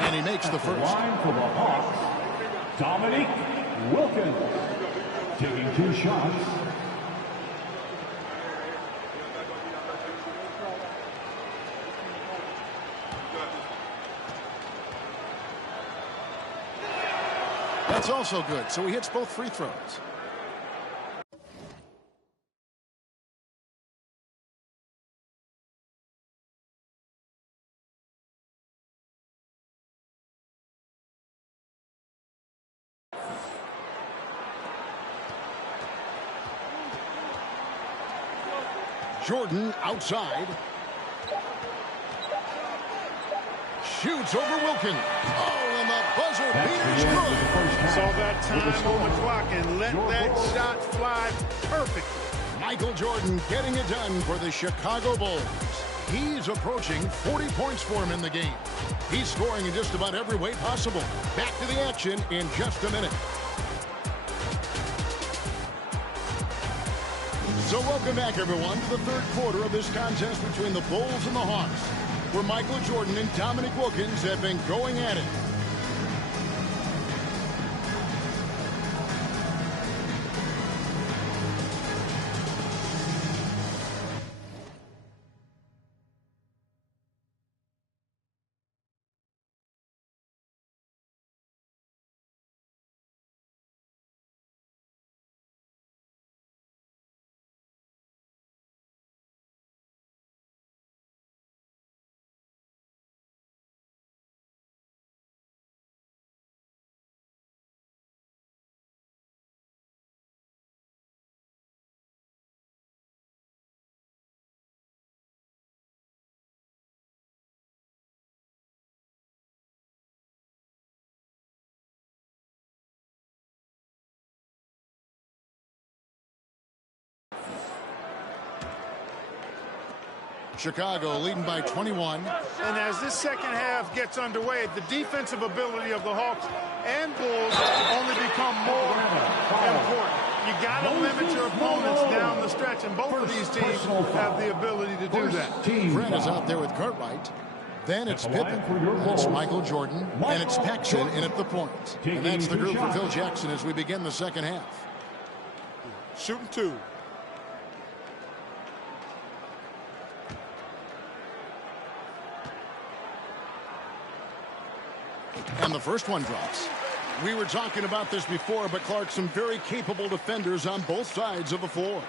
And he makes the first. Line for the Hawks, Dominique Wilkins, taking 2 shots. That's also good, so he hits both free throws. Jordan outside. Shoots over Wilkins. Oh, and the buzzer beater's good. Saw that time on the clock and let that shot fly perfectly. Michael Jordan getting it done for the Chicago Bulls. He's approaching 40 points for him in the game. He's scoring in just about every way possible. Back to the action in just a minute. So welcome back, everyone, to the third quarter of this contest between the Bulls and the Hawks, where Michael Jordan and Dominique Wilkins have been going at it. Chicago leading by 21. And as this second half gets underway, the defensive ability of the Hawks and Bulls only become more important. You got to limit your opponents down the stretch, and both of these teams have the ability to do that. Fred is out there with Cartwright. Then it's Pippen. That's Michael Jordan. And it's Paxson in at the point. And that's the group for Phil Jackson as we begin the second half. Shooting 2. And the first one drops. We were talking about this before, but Clark, some very capable defenders on both sides of the floor.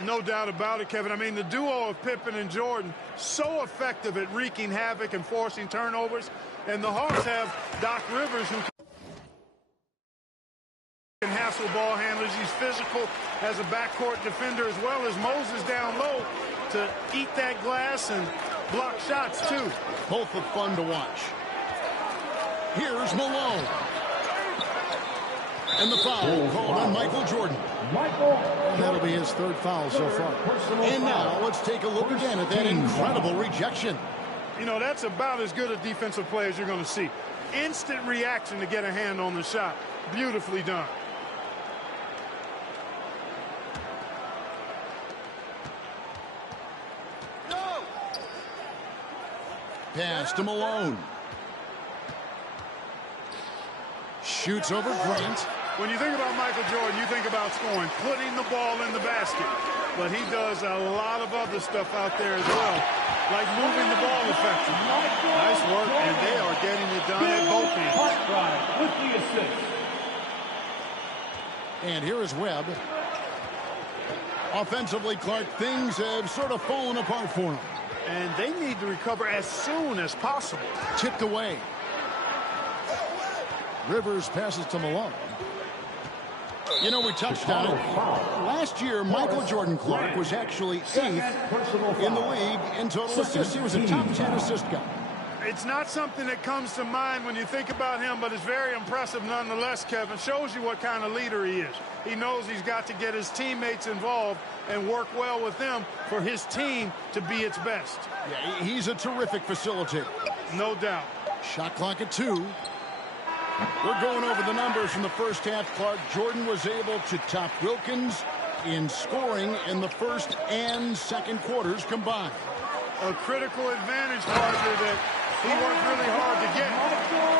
No doubt about it, Kevin. I mean, the duo of Pippen and Jordan, so effective at wreaking havoc and forcing turnovers. And the Hawks have Doc Rivers, who can hassle ball handlers. He's physical as a backcourt defender, as well as Moses down low to eat that glass and block shots, too. Both are fun to watch. Here's Malone. And the foul called on Michael Jordan. And that'll be his third foul so far. And now let's take a look again at that incredible rejection. You know, that's about as good a defensive play as you're going to see. Instant reaction to get a hand on the shot. Beautifully done. Pass to Malone. Shoots over Grant. When you think about Michael Jordan, you think about scoring, putting the ball in the basket. But he does a lot of other stuff out there as well, like moving the ball effectively. Nice work, and they are getting it done at both ends. With the assist. And here is Webb. Offensively, Clark, things have sort of fallen apart for him. And they need to recover as soon as possible. Tipped away. Rivers passes to Malone. You know, we touched on it. Last year, Michael Jordan Clark was actually 8th in the league in total assists. He was a top 10 assist guy. It's not something that comes to mind when you think about him, but it's very impressive nonetheless, Kevin. Shows you what kind of leader he is. He knows he's got to get his teammates involved and work well with them for his team to be its best. Yeah, he's a terrific facilitator. No doubt. Shot clock at 2. We're going over the numbers from the first half. Clark, Jordan was able to top Wilkins in scoring in the first and second quarters combined. A critical advantage, Parker, that he worked really hard to get.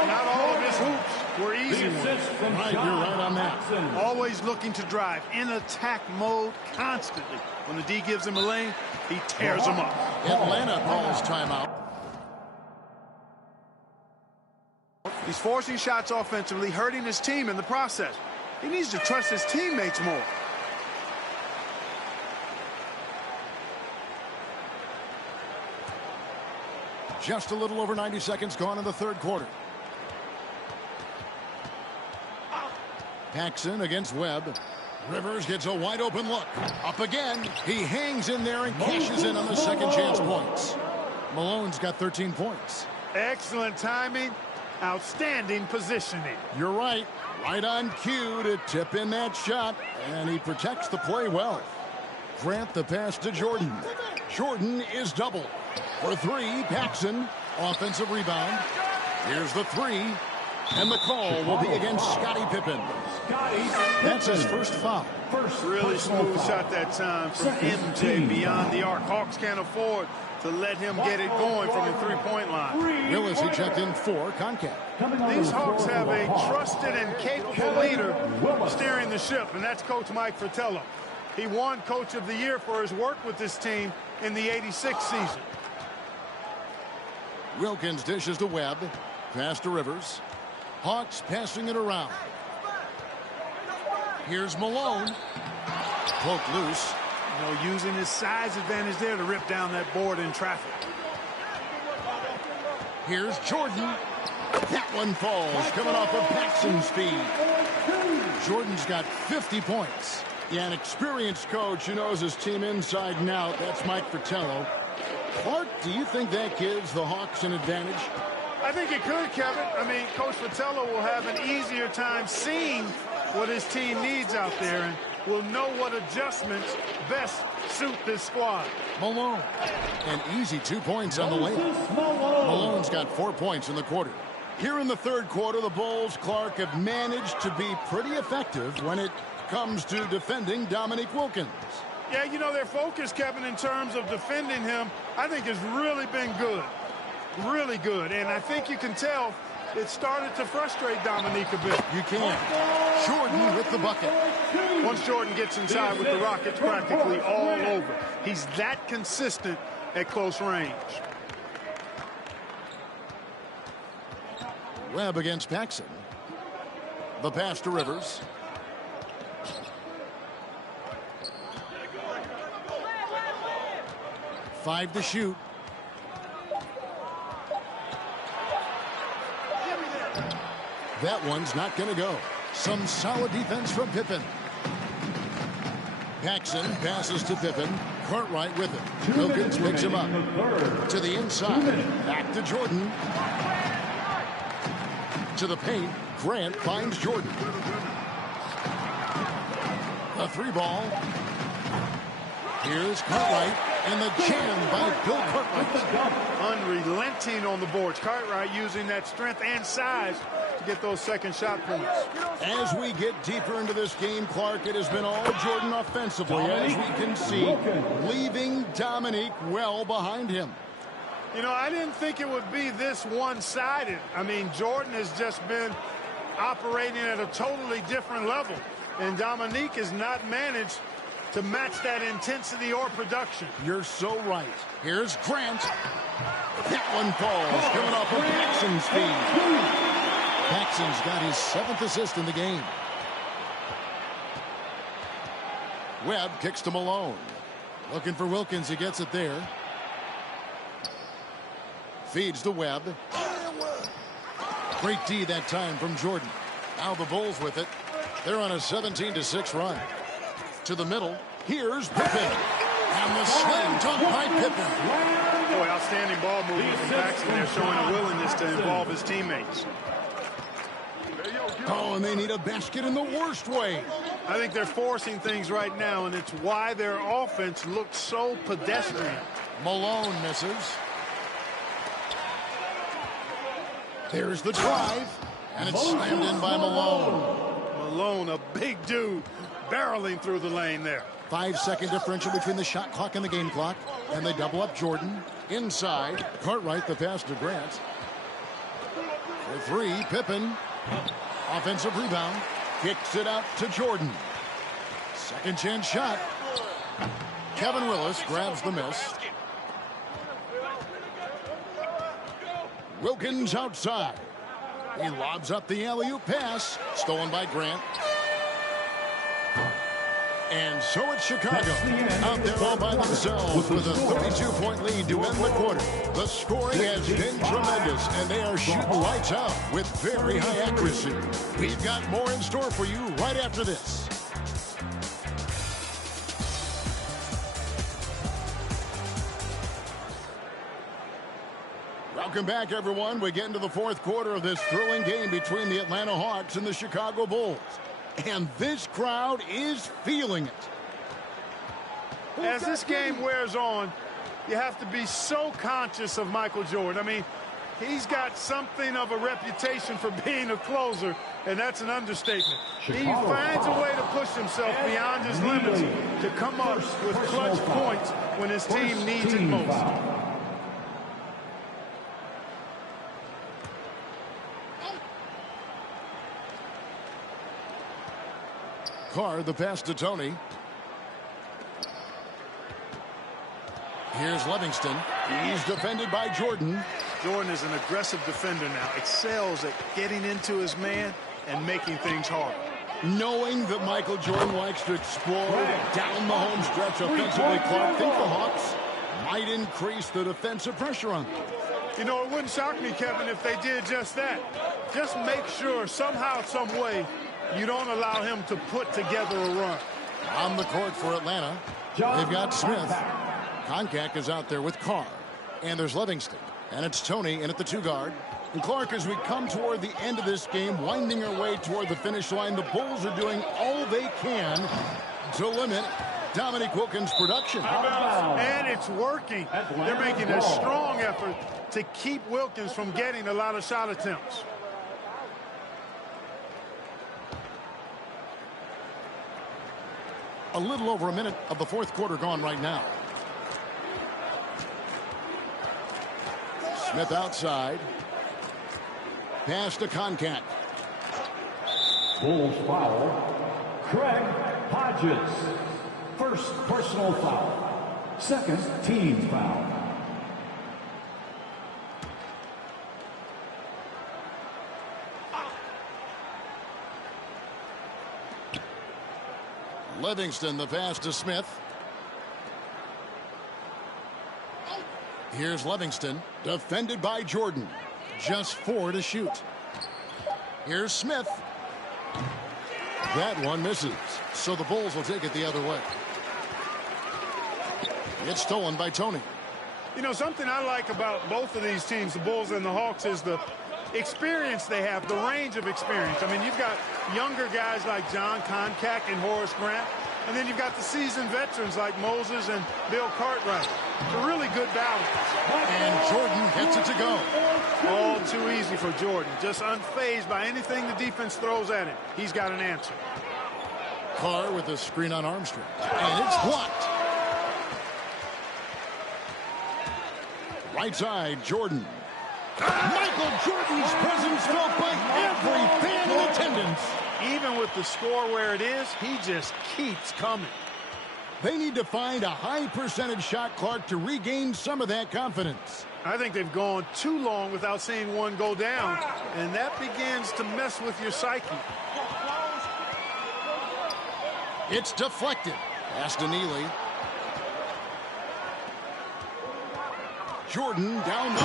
Not all of his hoops were easy ones. Right, you're right on that. Always looking to drive in attack mode constantly. When the D gives him a lane, he tears them up. Atlanta calls timeout. He's forcing shots offensively, hurting his team in the process. He needs to trust his teammates more. Just a little over 90 seconds gone in the third quarter. Paxson against Webb. Rivers gets a wide open look. Up again. He hangs in there and cashes in on the second chance points. Malone's got 13 points. Excellent timing. Outstanding positioning. You're right. Right on cue to tip in that shot. And he protects the play well. Grant the pass to Jordan. Jordan is doubled. For three, Paxson. Offensive rebound. Here's the three. And the call will be against Scottie Pippen. That's his first foul. Really smooth shot that time from MJ beyond the arc. Hawks can't afford to let him get it going from the three-point line. Willis, he checked in for Concacaf. These Hawks have a trusted and capable leader steering the ship, and that's Coach Mike Fratello. He won Coach of the Year for his work with this team in the '86 season. Wilkins dishes to Webb. Pass to Rivers. Hawks passing it around. Here's Malone. Poked loose. You know, using his size advantage there to rip down that board in traffic. Here's Jordan. That one falls, coming off of Paxson's feed. Jordan's got 50 points. Yeah, an experienced coach who knows his team inside and out. That's Mike Fratello. Clark, do you think that gives the Hawks an advantage? I think it could, Kevin. I mean, Coach Fratello will have an easier time seeing what his team needs out there and will know what adjustments best suit this squad. Malone. An easy 2 points on the layup. Malone's got 4 points in the quarter. Here in the third quarter, the Bulls, Clark, have managed to be pretty effective when it comes to defending Dominique Wilkins. Yeah, you know, their focus, Kevin, in terms of defending him, I think has really been good. Really good. And I think you can tell it started to frustrate Dominique a bit. You can. Jordan with the bucket. Once Jordan gets inside with the rock, it's practically all over. He's that consistent at close range. Webb against Paxson. The pass to Rivers. Five to shoot. That one's not going to go. Some solid defense from Pippen. Paxson passes to Pippen. Cartwright with it. Wilkins picks him up. To the inside. Back to Jordan. To the paint. Grant finds Jordan. A three ball. Here's Cartwright. And the jam by Bill Cartwright. Unrelenting on the boards. Cartwright using that strength and size to get those second shot points. As we get deeper into this game, Clark, it has been all Jordan offensively, as we can see, leaving Dominique well behind him. You know, I didn't think it would be this one-sided. I mean, Jordan has just been operating at a totally different level, and Dominique has not managed to match that intensity or production. You're so right. Here's Grant. That one falls, coming off of Paxson's feed. Paxson's got his 7th assist in the game. Webb kicks to Malone. Looking for Wilkins. He gets it there. Feeds to Webb. Great D that time from Jordan. Now the Bulls with it. They're on a 17-6 run. To the middle. Here's Pippen. And the slam dunk by Pippen. Boy, outstanding ball movement from Paxson. They're showing a willingness to involve his teammates. Oh, and they need a basket in the worst way. I think they're forcing things right now, and it's why their offense looks so pedestrian. Malone misses. There's the drive. And it's slammed in by Malone. Malone, a big dude, barreling through the lane there. 5-second differential between the shot clock and the game clock. And they double up Jordan. Inside, Cartwright, the pass to Grant. For three, Pippen. Offensive rebound. Kicks it out to Jordan. Second chance shot. Kevin Willis grabs the miss. Wilkins outside. He lobs up the alley-oop pass. Stolen by Grant. And so it's Chicago out there all by themselves with a 32-point lead to end the quarter. The scoring has been tremendous, and they are shooting lights out with very high accuracy. We've got more in store for you right after this. Welcome back, everyone. We get into the fourth quarter of this thrilling game between the Atlanta Hawks and the Chicago Bulls. And this crowd is feeling it. As this game wears on, you have to be so conscious of Michael Jordan. I mean, he's got something of a reputation for being a closer, and that's an understatement. He finds a way to push himself beyond his limits to come up with clutch points when his team needs it most. Carr, the pass to Tony. Here's Livingston. He's defended by Jordan. Jordan is an aggressive defender now, excels at getting into his man and making things hard. Knowing that Michael Jordan likes to explode down the home stretch offensively, Clark, think the Hawks might increase the defensive pressure on them. You know, it wouldn't shock me, Kevin, if they did just that. Just make sure somehow, some way, you don't allow him to put together a run. On the court for Atlanta, they've got Smith. Konkak is out there with Carr. And there's Livingston. And it's Tony in at the 2-guard. And Clark, as we come toward the end of this game, winding our way toward the finish line, the Bulls are doing all they can to limit Dominique Wilkins' production. And it's working. They're making a strong effort to keep Wilkins from getting a lot of shot attempts. A little over a minute of the fourth quarter gone right now. Smith outside. Pass to Konkak. Bulls foul. Craig Hodges. First personal foul. Second team foul. Livingston, the pass to Smith. Here's Livingston, defended by Jordan. Just 4 to shoot. Here's Smith. That one misses. So the Bulls will take it the other way. It's stolen by Tony. You know, something I like about both of these teams, the Bulls and the Hawks, is the experience they have, the range of experience. I mean, you've got younger guys like John Konkak and Horace Grant, and then you've got the seasoned veterans like Moses and Bill Cartwright. It's a really good balance. And Jordan gets it to go. All too easy for Jordan. Just unfazed by anything the defense throws at him. He's got an answer. Carr with a screen on Armstrong. And it's blocked. Right side, Jordan. Michael Jordan's presence felt by every fan in attendance. Even with the score where it is, he just keeps coming. They need to find a high percentage shot, Clark, to regain some of that confidence. I think they've gone too long without seeing one go down, and that begins to mess with your psyche. It's deflected. Pass to Neely. Jordan down the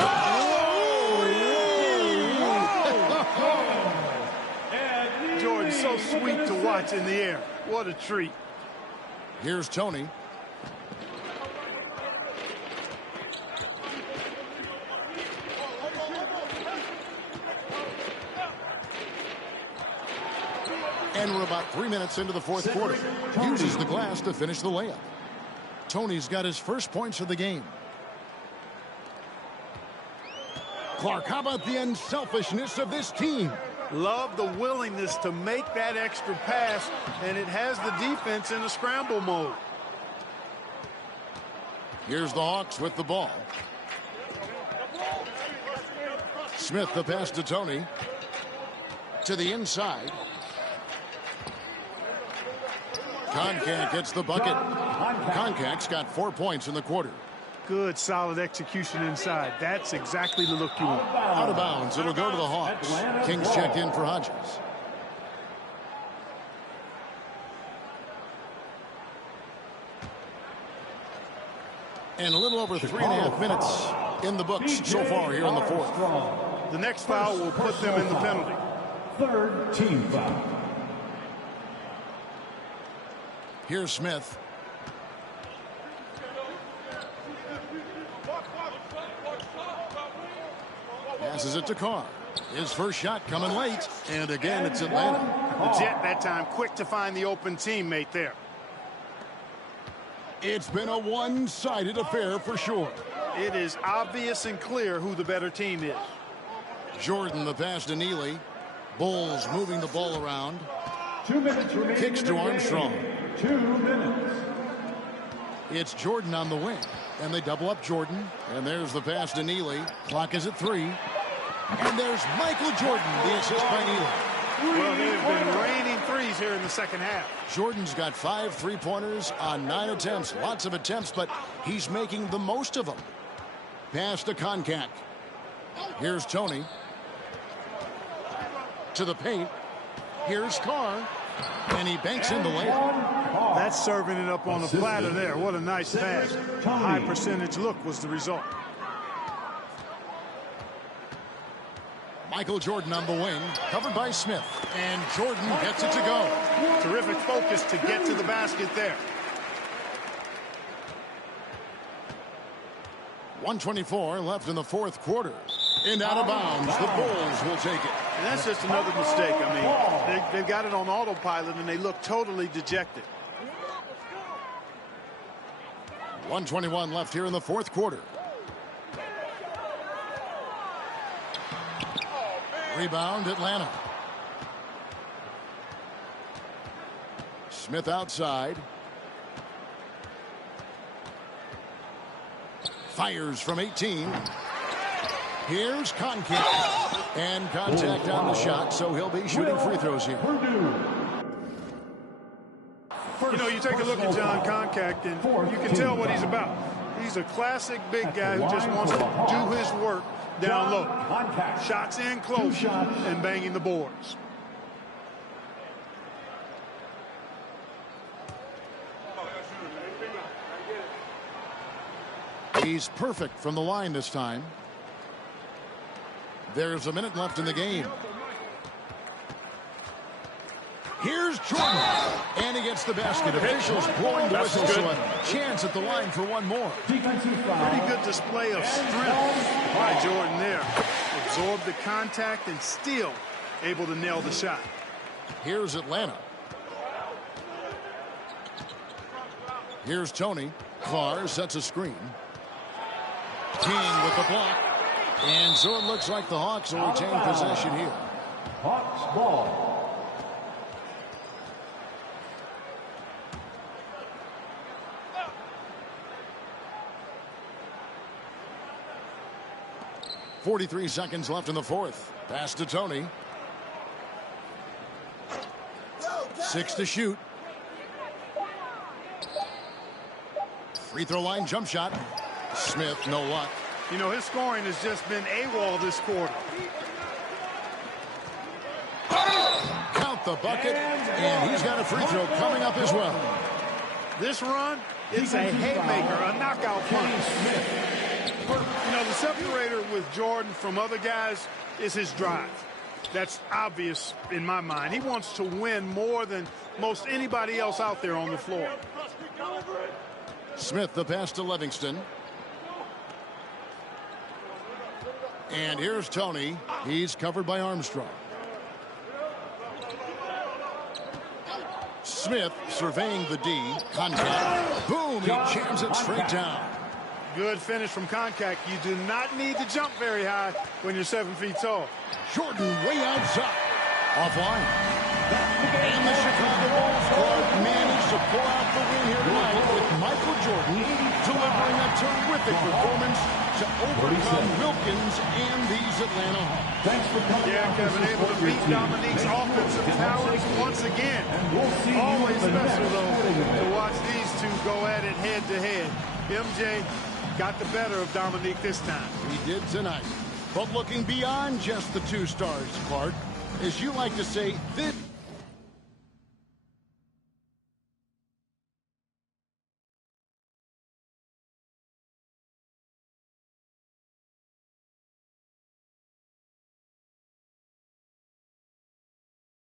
Jordan's so sweet to watch in the air. What a treat. Here's Tony. And we're about 3 minutes into the fourth quarter. Uses the glass to finish the layup. Tony's got his first points of the game. Clark, how about the unselfishness of this team? Love the willingness to make that extra pass, and it has the defense in a scramble mode. Here's the Hawks with the ball. Smith, the pass to Tony. To the inside. Koncak gets the bucket. Koncak's got 4 points in the quarter. Good, solid execution inside. That's exactly the look you want. Out of bounds. It'll go to the Hawks. Kings checked in for Hodges. And a little over 3.5 minutes in the books so far here in the fourth. The next foul will put them in the penalty. Third team foul. Here's Smith. Passes it to Carr. His first shot coming late. And again, it's Atlanta. The Jet that time quick to find the open teammate there. It's been a one-sided affair for sure. It is obvious and clear who the better team is. Jordan, the pass to Neely. Bulls moving the ball around. 2 minutes remaining. Kicks to Armstrong. 2 minutes. It's Jordan on the wing. And they double up Jordan. And there's the pass to Neely. Clock is at 3. And there's Michael Jordan, the assist by Neely. Well, they have been raining threes here in the second half. Jordan's got 5 3-pointers on 9 attempts. Lots of attempts, but he's making the most of them. Pass to Koncak. Here's Tony. To the paint. Here's Carr. And he banks in the layup. That's serving it up on the platter there. What a nice pass. A high percentage look was the result. Michael Jordan on the wing, covered by Smith. And Jordan gets it to go. Terrific focus to get to the basket there. 1:24 left in the fourth quarter. And out of bounds, the Bulls will take it. And that's just another mistake. I mean, they've got it on autopilot, and they look totally dejected. 1:21 left here in the fourth quarter. Rebound, Atlanta. Smith outside. Fires from 18. Here's Koncak. And contact on the shot, so he'll be shooting free throws here. You know, you take a look at John Koncak, and you can tell what he's about. He's a classic big guy who just wants to do his work down low. Shots in close and banging the boards. He's perfect from the line this time. There's a minute left in the game. Here's Jordan. And he gets the basket. Officials blowing the whistle, so a chance at the line for one more. Pretty good display of strength by Jordan there. Absorbed the contact and still able to nail the shot. Here's Atlanta. Here's Tony. Carr sets a screen. King with the block. And so it looks like the Hawks will retain possession here. Hawks ball. .43 seconds left in the fourth. Pass to Tony. 6 to shoot. Free throw line jump shot. Smith, no luck. You know, his scoring has just been AWOL this quarter. Count the bucket, and he's got a free throw coming up as well. This run is a haymaker, a knockout punch. You know, the separator with Jordan from other guys is his drive. That's obvious in my mind. He wants to win more than most anybody else out there on the floor. Smith, the pass to Livingston. And here's Tony. He's covered by Armstrong. Smith surveying the D. Koncak. Boom! He jams it straight down. Good finish from Koncak. You do not need to jump very high when you're 7 feet tall. Jordan way outside. Offline. And the Chicago Bulls Clark managed to pull out the win here tonight with Michael Jordan delivering a terrific performance to overcome Wilkins and these Atlanta Hawks. Thanks for coming. Yeah, Kevin, able to beat Dominique's offensive powers once again. Always special, though, to watch these two go at it head-to-head. MJ got the better of Dominique this time. He did tonight. But looking beyond just the two stars, Clark, as you like to say, this